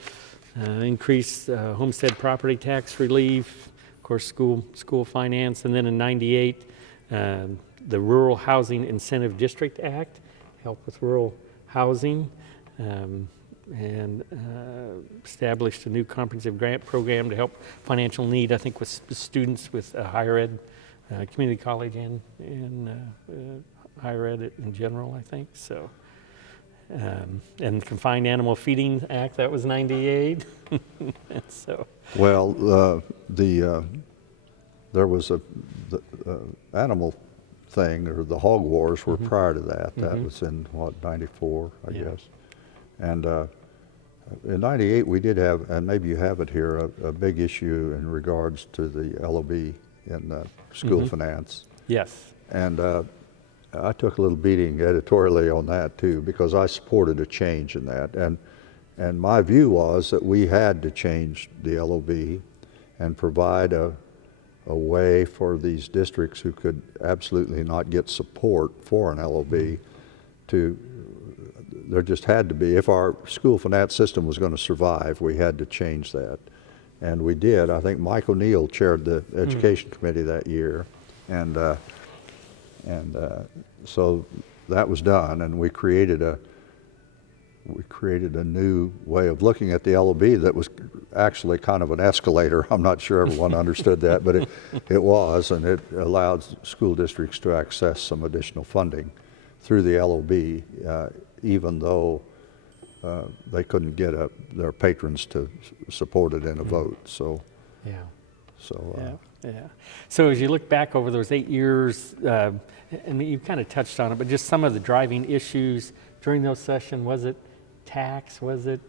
increased homestead property tax relief, of course school finance, and then in 98, the Rural Housing Incentive District Act, help with rural housing, and established a new comprehensive grant program to help financial need, I think, with students with higher ed, community college and higher ed in general, I think. So, and Confined Animal Feeding Act, that was 98. So. Well, there was the animal thing, or the hog wars were prior to that. That was in, 94, I guess. And in 98, we did have, and maybe you have it here, a big issue in regards to the LOB in school finance. Yes. And I took a little beating editorially on that too, because I supported a change in that. And my view was that we had to change the LOB and provide a way for these districts who could absolutely not get support for an LOB there just had to be, if our school finance system was going to survive, we had to change that. And we did. I think Mike O'Neill chaired the education committee that year. And so that was done, and we created a new way of looking at the LOB that was actually kind of an escalator. I'm not sure everyone understood that, but it was, and it allowed school districts to access some additional funding through the LOB even though they couldn't get their patrons to support it in a vote. So, Yeah. so Yeah. So as you look back over those 8 years, and you've kind of touched on it, but just some of the driving issues during those sessions, was it tax? Was it,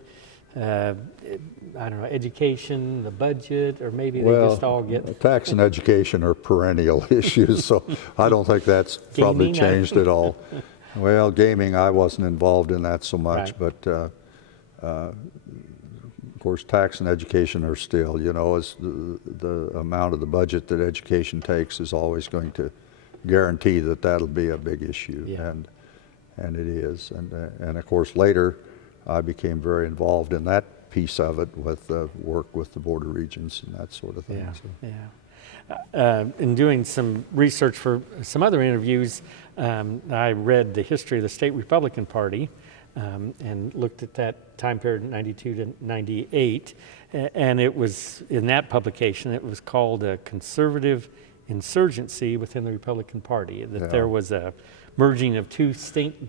I don't know, education, the budget, or maybe they just all get... tax and education are perennial issues, so I don't think that's probably Gaming, changed at all. Well, gaming, I wasn't involved in that so much, Right. but of course, tax and education are still, you know, as the amount of the budget that education takes is always going to guarantee that that'll be a big issue, Yeah. and it is. And of course, later, I became very involved in that piece of it with work with the Board of Regents and that sort of thing. Yeah, So, yeah. In doing some research for some other interviews, I read the history of the state Republican Party and looked at that time period, 92 to 98. And it was, in that publication, it was called a conservative insurgency within the Republican Party, that Yeah. there was a merging of two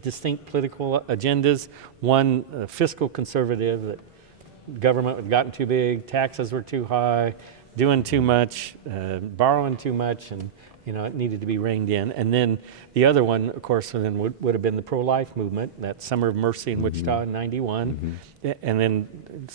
distinct political agendas, one fiscal conservative, that government had gotten too big, taxes were too high, doing too much, borrowing too much, and you know it needed to be reined in. And then the other one, of course, then would have been the pro-life movement, that Summer of Mercy in Wichita in '91, and then in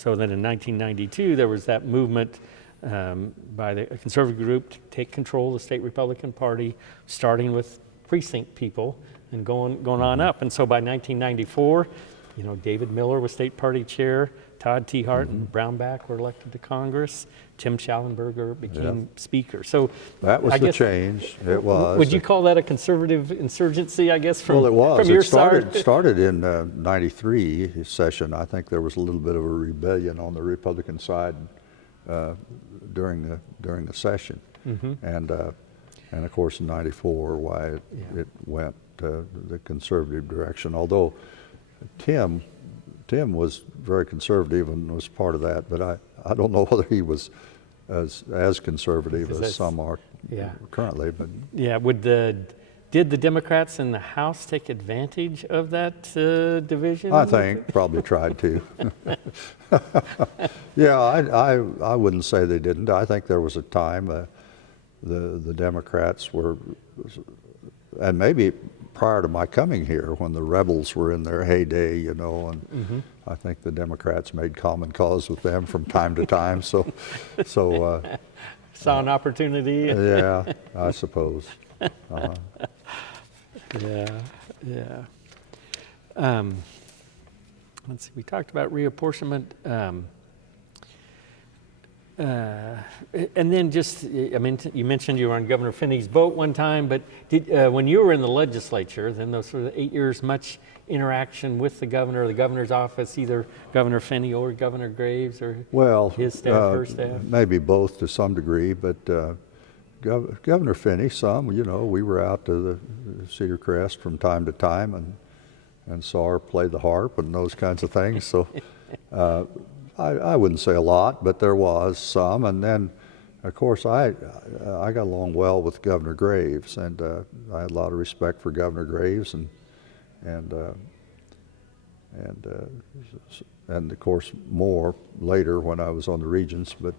1992 there was that movement by the conservative group to take control of the state Republican Party, starting with precinct people and going on up. And so by 1994, you know, David Miller was state party chair, Todd T. Hart and Brownback were elected to Congress, Tim Schallenberger became speaker. So that was I the guess, change. It was. Would you call that a conservative insurgency, I guess, from, Well, it was. from your It started, side? started in '93 session. I think there was a little bit of a rebellion on the Republican side during the session, and of course in '94 why it went the conservative direction. Although Tim was very conservative and was part of that, but I don't know whether he was as conservative as some are currently. But yeah, did the Democrats in the House take advantage of that division? I think probably tried to. Yeah, I wouldn't say they didn't. I think there was a time the Democrats were, and maybe prior to my coming here, when the rebels were in their heyday, you know, and I think the Democrats made common cause with them from time to time. So saw an opportunity. Yeah, I suppose. Yeah. Let's see. We talked about reapportionment, and then just, I mean, you mentioned you were on Governor Finney's boat one time, but when you were in the legislature, then those sort of 8 years, much interaction with the governor or the governor's office, either Governor Finney or Governor Graves or his staff, her staff? Maybe both to some degree, but Governor Finney, some, you know, we were out to the Cedar Crest from time to time and saw her play the harp and those kinds of things. So I wouldn't say a lot, but there was some. And then, of course, I got along well with Governor Graves, and I had a lot of respect for Governor Graves, and of course more later when I was on the Regents, but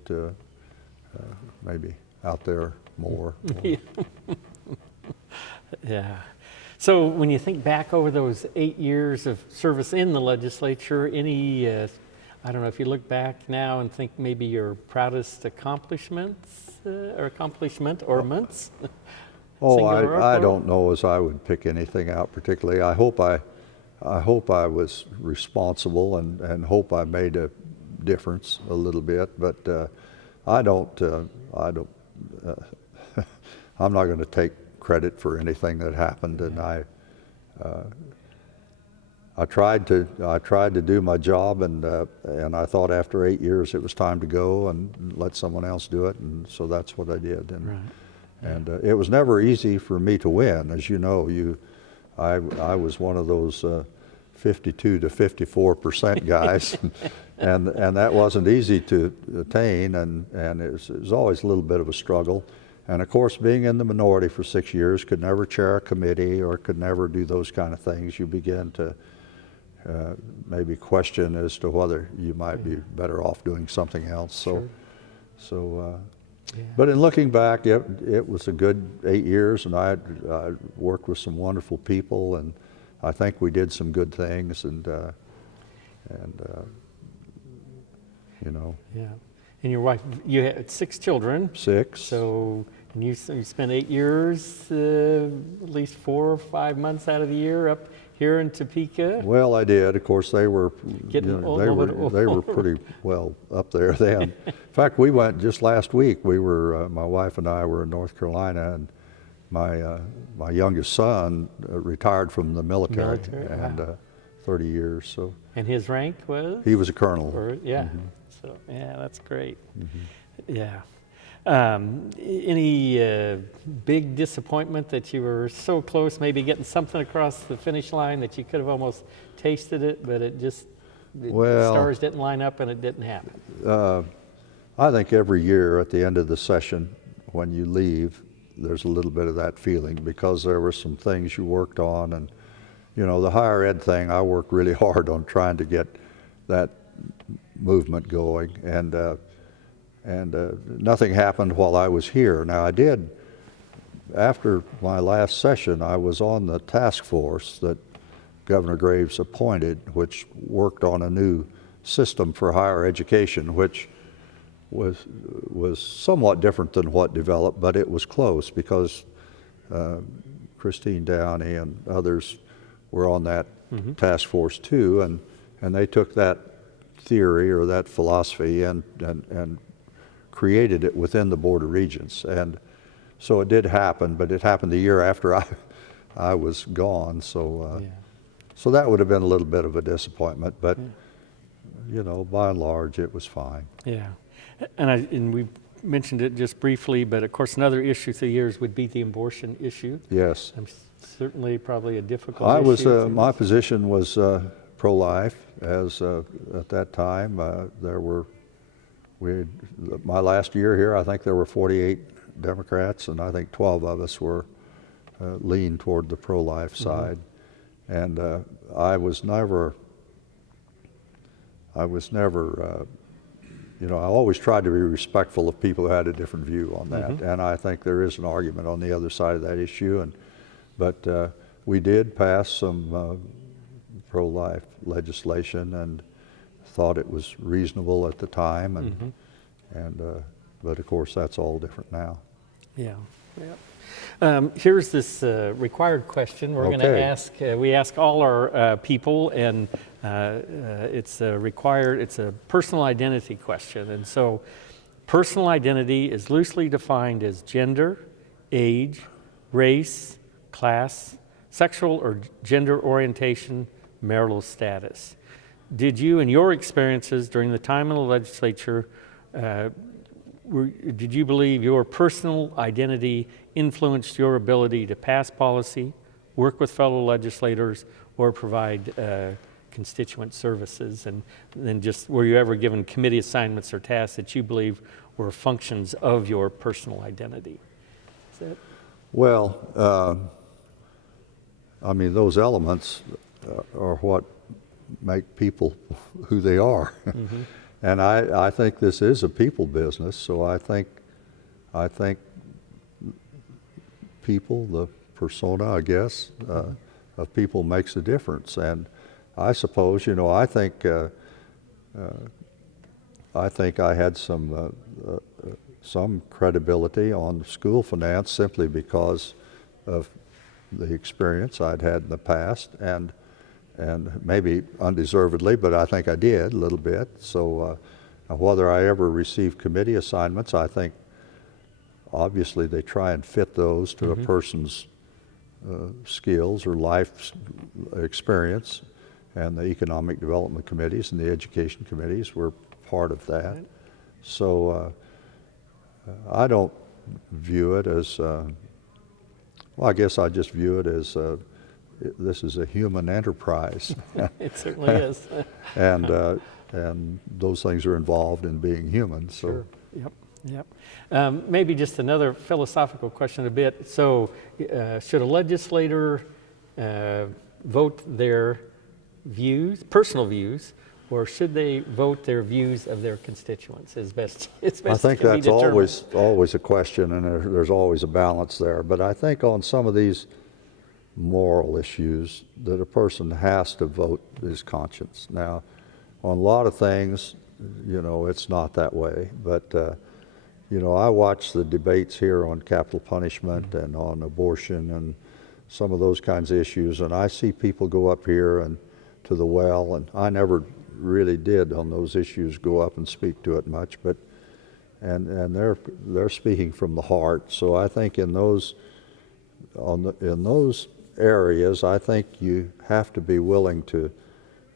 maybe out there more. Yeah. So when you think back over those 8 years of service in the legislature, any, I don't know, if you look back now and think maybe your proudest accomplishments or months? Oh, I don't know as I would pick anything out particularly. I hope I was responsible and hope I made a difference a little bit, but I'm not going to take credit for anything that happened, and I tried to do my job, and I thought after 8 years it was time to go and let someone else do it, and so that's what I did. And it was never easy for me to win, as you know. I was one of those 52 to 54% guys, and that wasn't easy to attain, and it was always a little bit of a struggle. And of course, being in the minority for 6 years, could never chair a committee or could never do those kind of things. You begin to maybe question as to whether you might be better off doing something else. So, but in looking back, it was a good 8 years, and I worked with some wonderful people, and I think we did some good things, and you know. Yeah. And your wife, you had 6 children. 6. So, and you spent 8 years, at least 4 or 5 months out of the year up here in Topeka. Well, I did. Of course, they were Getting old, they were pretty well up there then. In fact, we went just last week. We were my wife and I were in North Carolina, and my youngest son retired from the military, and 30 years. So. And his rank was? He was a colonel. Yeah. So yeah, that's great. Yeah. Any big disappointment that you were so close, maybe getting something across the finish line that you could have almost tasted it, but it just the stars didn't line up and it didn't happen? I think every year at the end of the session, when you leave, there's a little bit of that feeling, because there were some things you worked on, and you know, the higher ed thing, I worked really hard on trying to get that movement going, and nothing happened while I was here. Now I did, after my last session, I was on the task force that Governor Graves appointed, which worked on a new system for higher education, which was somewhat different than what developed, but it was close, because Christine Downey and others were on that task force too, and they took that theory or that philosophy and created it within the Board of Regents. And so it did happen, but it happened the year after I was gone. So so that would have been a little bit of a disappointment, but you know, by and large, it was fine. Yeah, and we mentioned it just briefly, but of course another issue through the years would be the abortion issue. Yes. Certainly probably a difficult issue. My position was pro-life, as at that time my last year here, I think there were 48 Democrats, and I think 12 of us were leaned toward the pro-life side. And I was never, you know, I always tried to be respectful of people who had a different view on that. And I think there is an argument on the other side of that issue. But we did pass some pro-life legislation, and thought it was reasonable at the time, but of course that's all different now. Yeah. Here's this required question we're going to ask. We ask all our people, and it's a personal identity question. And so personal identity is loosely defined as gender, age, race, class, sexual or gender orientation, marital status. Did you, in your experiences during the time in the legislature, did you believe your personal identity influenced your ability to pass policy, work with fellow legislators, or provide constituent services? And then just, were you ever given committee assignments or tasks that you believe were functions of your personal identity? Is that? Well, I mean, those elements are what make people who they are. And I think this is a people business, so I think people, the persona, I guess, of people makes a difference. And I suppose, you know, I think I had some credibility on school finance simply because of the experience I'd had in the past, and maybe undeservedly, but I think I did a little bit. So whether I ever received committee assignments, I think obviously they try and fit those to a person's skills or life experience, and the economic development committees and the education committees were part of that. So I don't view it as, well, I guess I just view it as this is a human enterprise. It certainly is. And those things are involved in being human. So. Sure. Yep. Maybe just another philosophical question a bit. So should a legislator vote their views, personal views, or should they vote their views of their constituents as best I think as can be that's determined? always a question, and there's always a balance there. But I think on some of these moral issues that a person has to vote his conscience. Now, on a lot of things, it's not that way. But, I watch the debates here on capital punishment and on abortion and some of those kinds of issues, and I see people go up here and to the well, and I never really did on those issues go up and speak to it much, but and they're speaking from the heart. So I think in those areas, I think you have to be willing to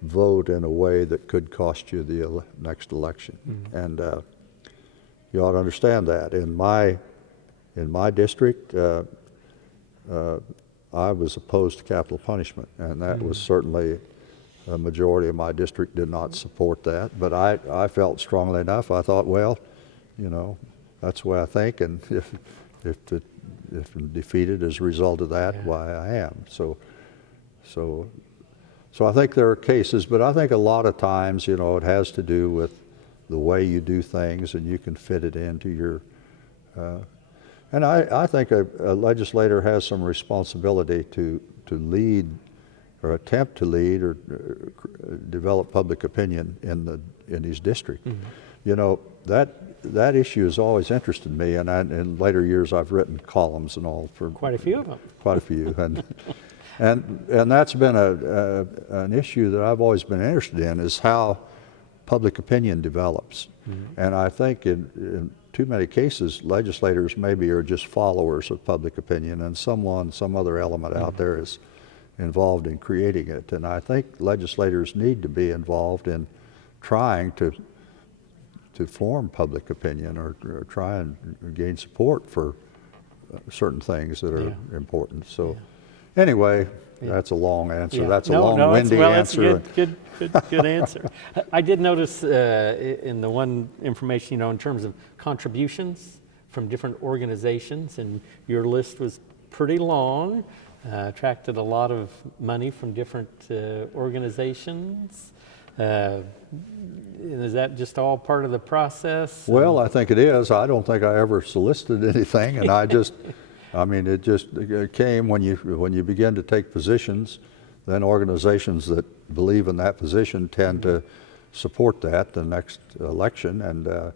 vote in a way that could cost you the next election. And you ought to understand that. In my district, I was opposed to capital punishment, and that was certainly a majority of my district did not support that. But I felt strongly enough. I thought, well, that's the way I think, and if I'm defeated as a result of that, why I am. So I think there are cases, but I think a lot of times, it has to do with the way you do things, and you can fit it into your. And I think a legislator has some responsibility to lead, or attempt to lead, or develop public opinion in his district. That issue has always interested me, and in later years I've written columns and all for Quite a few of them. Quite a few, and that's been an issue that I've always been interested in, is how public opinion develops. And I think in too many cases, legislators maybe are just followers of public opinion, and some other element out there is involved in creating it. And I think legislators need to be involved in trying to form public opinion, or try and gain support for certain things that are important. So anyway, that's a long answer. That's a long-winded answer. That's a good answer. I did notice in the one information, in terms of contributions from different organizations, and your list was pretty long, attracted a lot of money from different organizations. Is that just all part of the process? Well, I think it is. I don't think I ever solicited anything, and it just came when you begin to take positions. Then organizations that believe in that position tend to support that the next election, and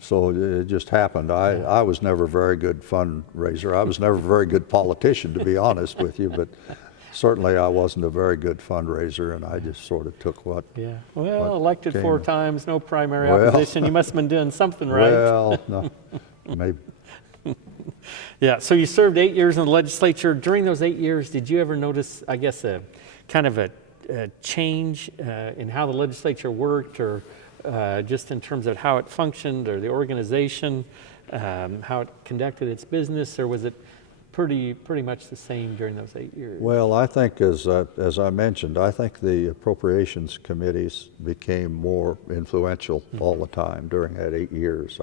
so it just happened. I was never a very good fundraiser. I was never a very good politician, to be honest with you, but certainly I wasn't a very good fundraiser, and I just sort of took what. Yeah. Well, elected 4 times, no primary opposition. You must have been doing something right. Well, no, maybe. Yeah. So you served 8 years in the legislature. During those 8 years, did you ever notice, I guess, a kind of a change in how the legislature worked, or just in terms of how it functioned, or the organization, how it conducted its business, or was it pretty much the same during those 8 years? Well, I think, as I mentioned, I think the appropriations committees became more influential all the time during that 8 years.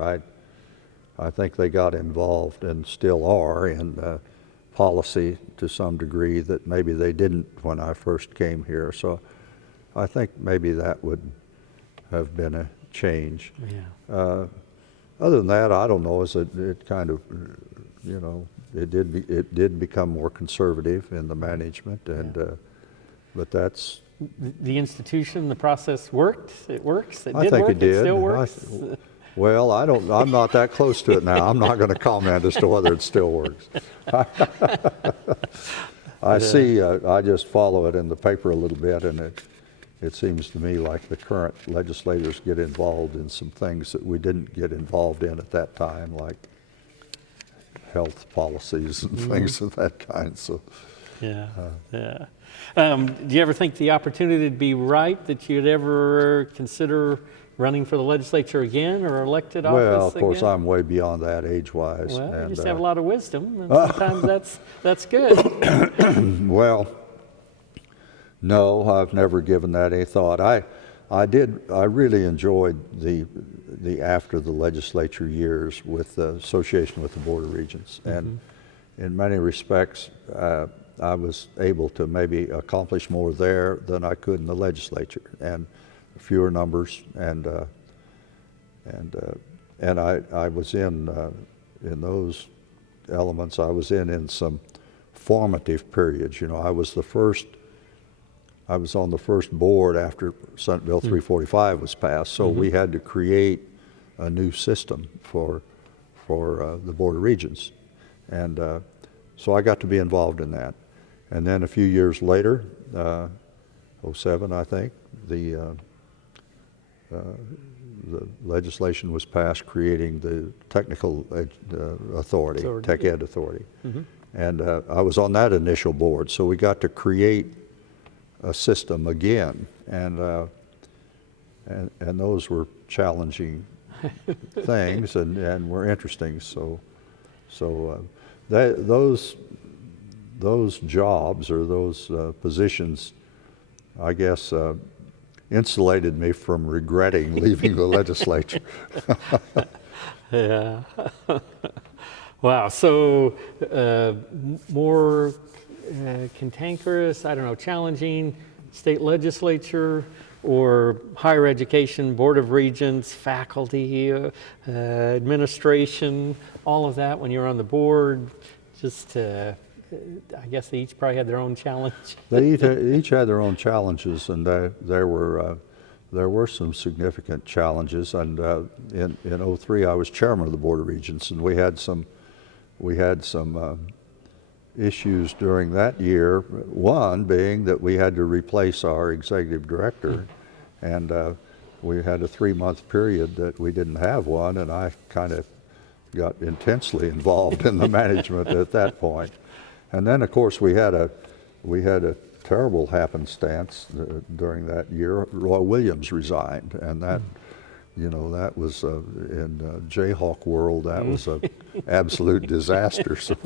I think they got involved, and still are, in policy to some degree that maybe they didn't when I first came here. So I think maybe that would have been a change. Yeah. Other than that, I don't know. It kind of, it did become more conservative in the management, and but that's. The institution, the process worked. It works. I think it did. It still works. Well, I'm not that close to it now. I'm not going to comment as to whether it still works. I just follow it in the paper a little bit, and it seems to me like the current legislators get involved in some things that we didn't get involved in at that time, like health policies and things of that kind. So. Yeah. Do you ever think the opportunity would be right that you'd ever consider running for the legislature again, or elected office again? Well, of course, I'm way beyond that age-wise. Well, you just have a lot of wisdom, and sometimes that's good. Well, no, I've never given that any thought. I really enjoyed the after the legislature years with the association with the Board of Regents, and in many respects, I was able to maybe accomplish more there than I could in the legislature, and fewer numbers, and I was in those elements. I was in some formative periods. You know, I was on the first board after Senate Bill 345 was passed, so we had to create a new system for the Board of Regents, and so I got to be involved in that. And then a few years later, 07, I think, the legislation was passed creating the technical authority, Tech Ed Authority. And I was on that initial board, so we got to create a system again, and those were challenging things and were interesting. So those jobs or those positions, I guess, insulated me from regretting leaving the legislature. Yeah. Wow. So more cantankerous, I don't know, challenging state legislature or higher education, Board of Regents, faculty, administration, all of that when you're on the board. Just, I guess they each probably had their own challenge. They each had their own challenges, and there were some significant challenges. And in 03, I was chairman of the Board of Regents, and we had some issues during that year. One being that we had to replace our executive director, and we had a 3-month period that we didn't have one, and I kind of got intensely involved in the management at that point. And then, of course, we had a terrible happenstance during that year. Roy Williams resigned, and that, you know, that was in Jayhawk world. That was an absolute disaster. So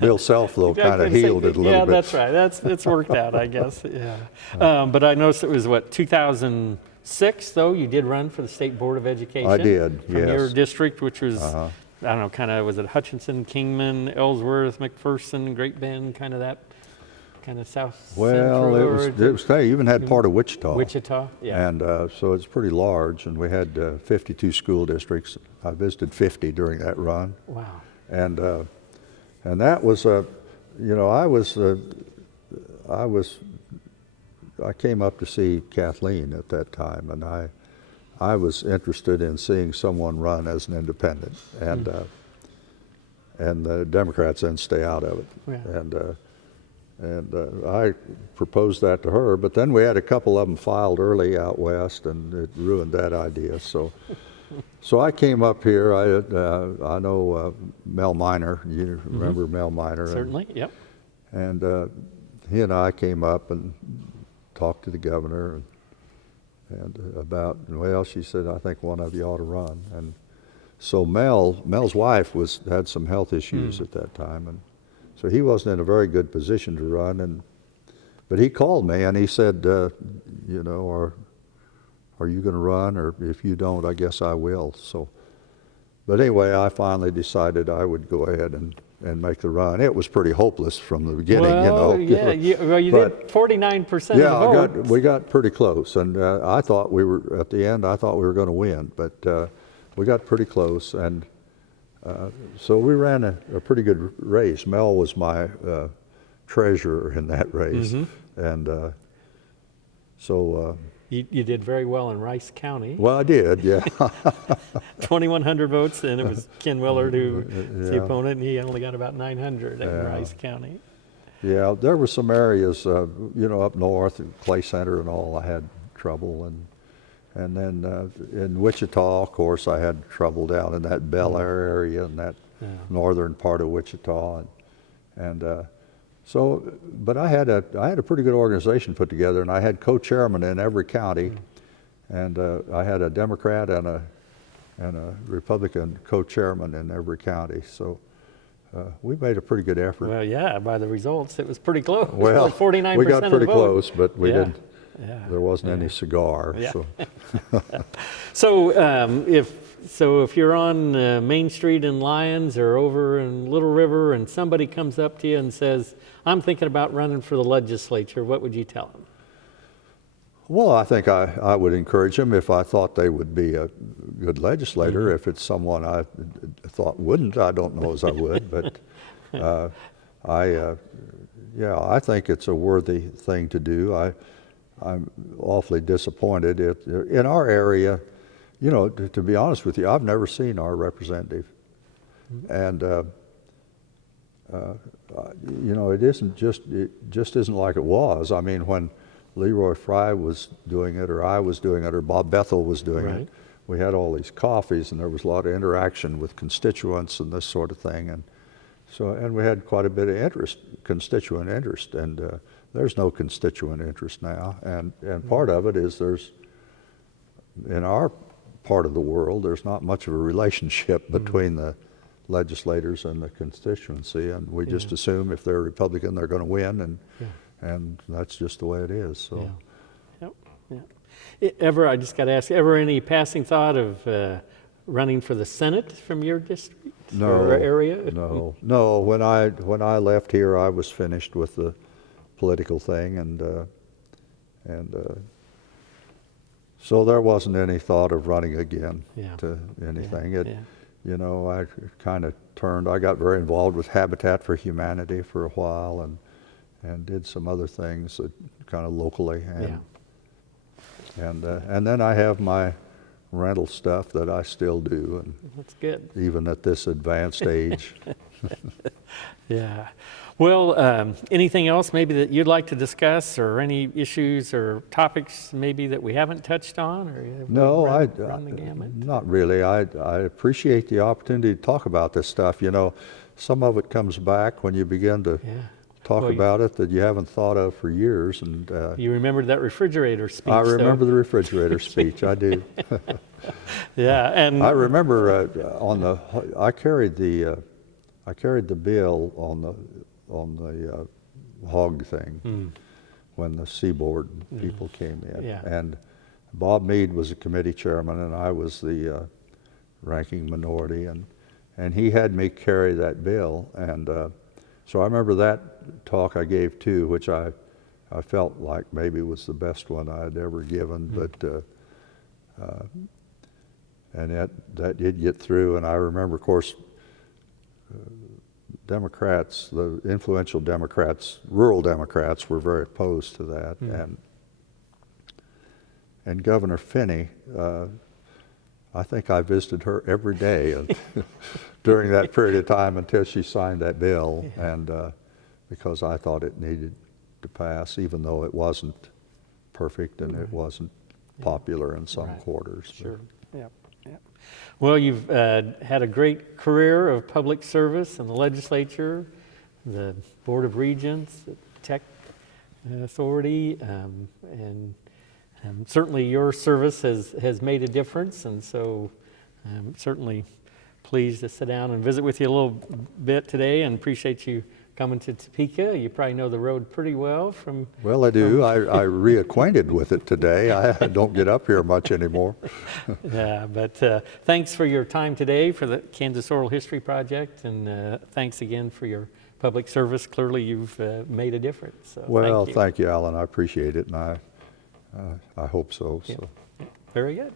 Bill Self, though, kind of healed it a little bit. Yeah, that's right. It's worked out, I guess. Yeah. But I noticed it was, 2006, though, you did run for the State Board of Education. I did, from yes. your district, which was, I don't know, kind of, was it Hutchinson, Kingman, Ellsworth, McPherson, Great Bend, kind of that, kind of south Well, central? they even had part of Wichita. Wichita, yeah. And so it's pretty large, and we had 52 school districts. I visited 50 during that run. Wow. And that was I came up to see Kathleen at that time, and I was interested in seeing someone run as an independent, and the Democrats then stay out of it. Yeah. And I proposed that to her, but then we had a couple of them filed early out west, and it ruined that idea. So I came up here. I know Mel Minor. You remember Mel Minor? Certainly, yep. And he and I came up and talked to the governor and about, well, she said, I think one of you ought to run. And so Mel's wife had some health issues at that time, and so he wasn't in a very good position to run. But he called me and he said, you know, are you going to run? Or if you don't, I guess I will. So, but anyway, I finally decided I would go ahead and make the run. It was pretty hopeless from the beginning, well, you know. Yeah, you did 49% of the vote. We got pretty close, and I thought we were, at the end, I thought we were going to win, but we got pretty close, and so we ran a pretty good race. Mel was my treasurer in that race, and so... You did very well in Rice County. Well, I did, yeah. 2,100 votes, and it was Ken Willard who was the opponent, and he only got about 900 in Rice County. Yeah, there were some areas, you know, up north, Clay Center and all, I had trouble, and then in Wichita, of course, I had trouble down in that Bel Air area and that northern part of Wichita, and so, but I had a pretty good organization put together, and I had co-chairmen in every county, and I had a Democrat and a Republican co-chairman in every county. So we made a pretty good effort. Well, yeah, by the results, it was pretty close. Well, 49% we got of pretty the vote. close, but we didn't. Yeah. There wasn't any cigar. Yeah. So, So if So if you're on Main Street in Lyons or over in Little River and somebody comes up to you and says, I'm thinking about running for the legislature, what would you tell them? Well, I think I would encourage them if I thought they would be a good legislator. If it's someone I thought wouldn't, I don't know as I would. But I think it's a worthy thing to do. I'm awfully disappointed. In our area, you know, to be honest with you, I've never seen our representative. And, you know, it just isn't like it was. I mean, when Leroy Fry was doing it, or I was doing it, or Bob Bethel was doing it, we had all these coffees, and there was a lot of interaction with constituents and this sort of thing. And we had quite a bit of constituent interest, and there's no constituent interest now. And part of it is in our part of the world, there's not much of a relationship between the legislators and the constituency, and we just assume if they're Republican, they're going to win, and that's just the way it is. So. Ever, I just got to ask, ever any passing thought of running for the Senate from your district or area? No. When I left here, I was finished with the political thing, and so there wasn't any thought of running again to anything. You know, I kind of I got very involved with Habitat for Humanity for a while, and did some other things kind of locally, and then I have my rental stuff that I still do, and that's good, even at this advanced age. Yeah. Well, anything else maybe that you'd like to discuss, or any issues or topics maybe that we haven't touched on, or no, run the gamut? Not really. I appreciate the opportunity to talk about this stuff. You know, some of it comes back when you begin to talk about it that you haven't thought of for years. And you remembered that refrigerator speech. I remember the refrigerator speech. I do. Yeah, and I remember I carried the bill on the hog thing when the Seaboard people came in. And Bob Meade was a committee chairman, and I was the ranking minority, and he had me carry that bill. And so I remember that talk I gave too, which I felt like maybe was the best one I had ever given, but and that did get through. And I remember, of course, Democrats, the influential Democrats, rural Democrats, were very opposed to that. And Governor Finney, I think I visited her every day during that period of time until she signed that bill, and because I thought it needed to pass, even though it wasn't perfect and it wasn't popular in some quarters. Sure. Yep. Well, you've had a great career of public service in the legislature, the Board of Regents, the Tech Authority, and certainly your service has made a difference, and so I'm certainly pleased to sit down and visit with you a little bit today, and appreciate you coming to Topeka. You probably know the road pretty well from... Well, I do. I reacquainted with it today. I don't get up here much anymore. Yeah, but thanks for your time today for the Kansas Oral History Project, and thanks again for your public service. Clearly, you've made a difference. So well, thank you, Alan. I appreciate it, and I hope so. Very good.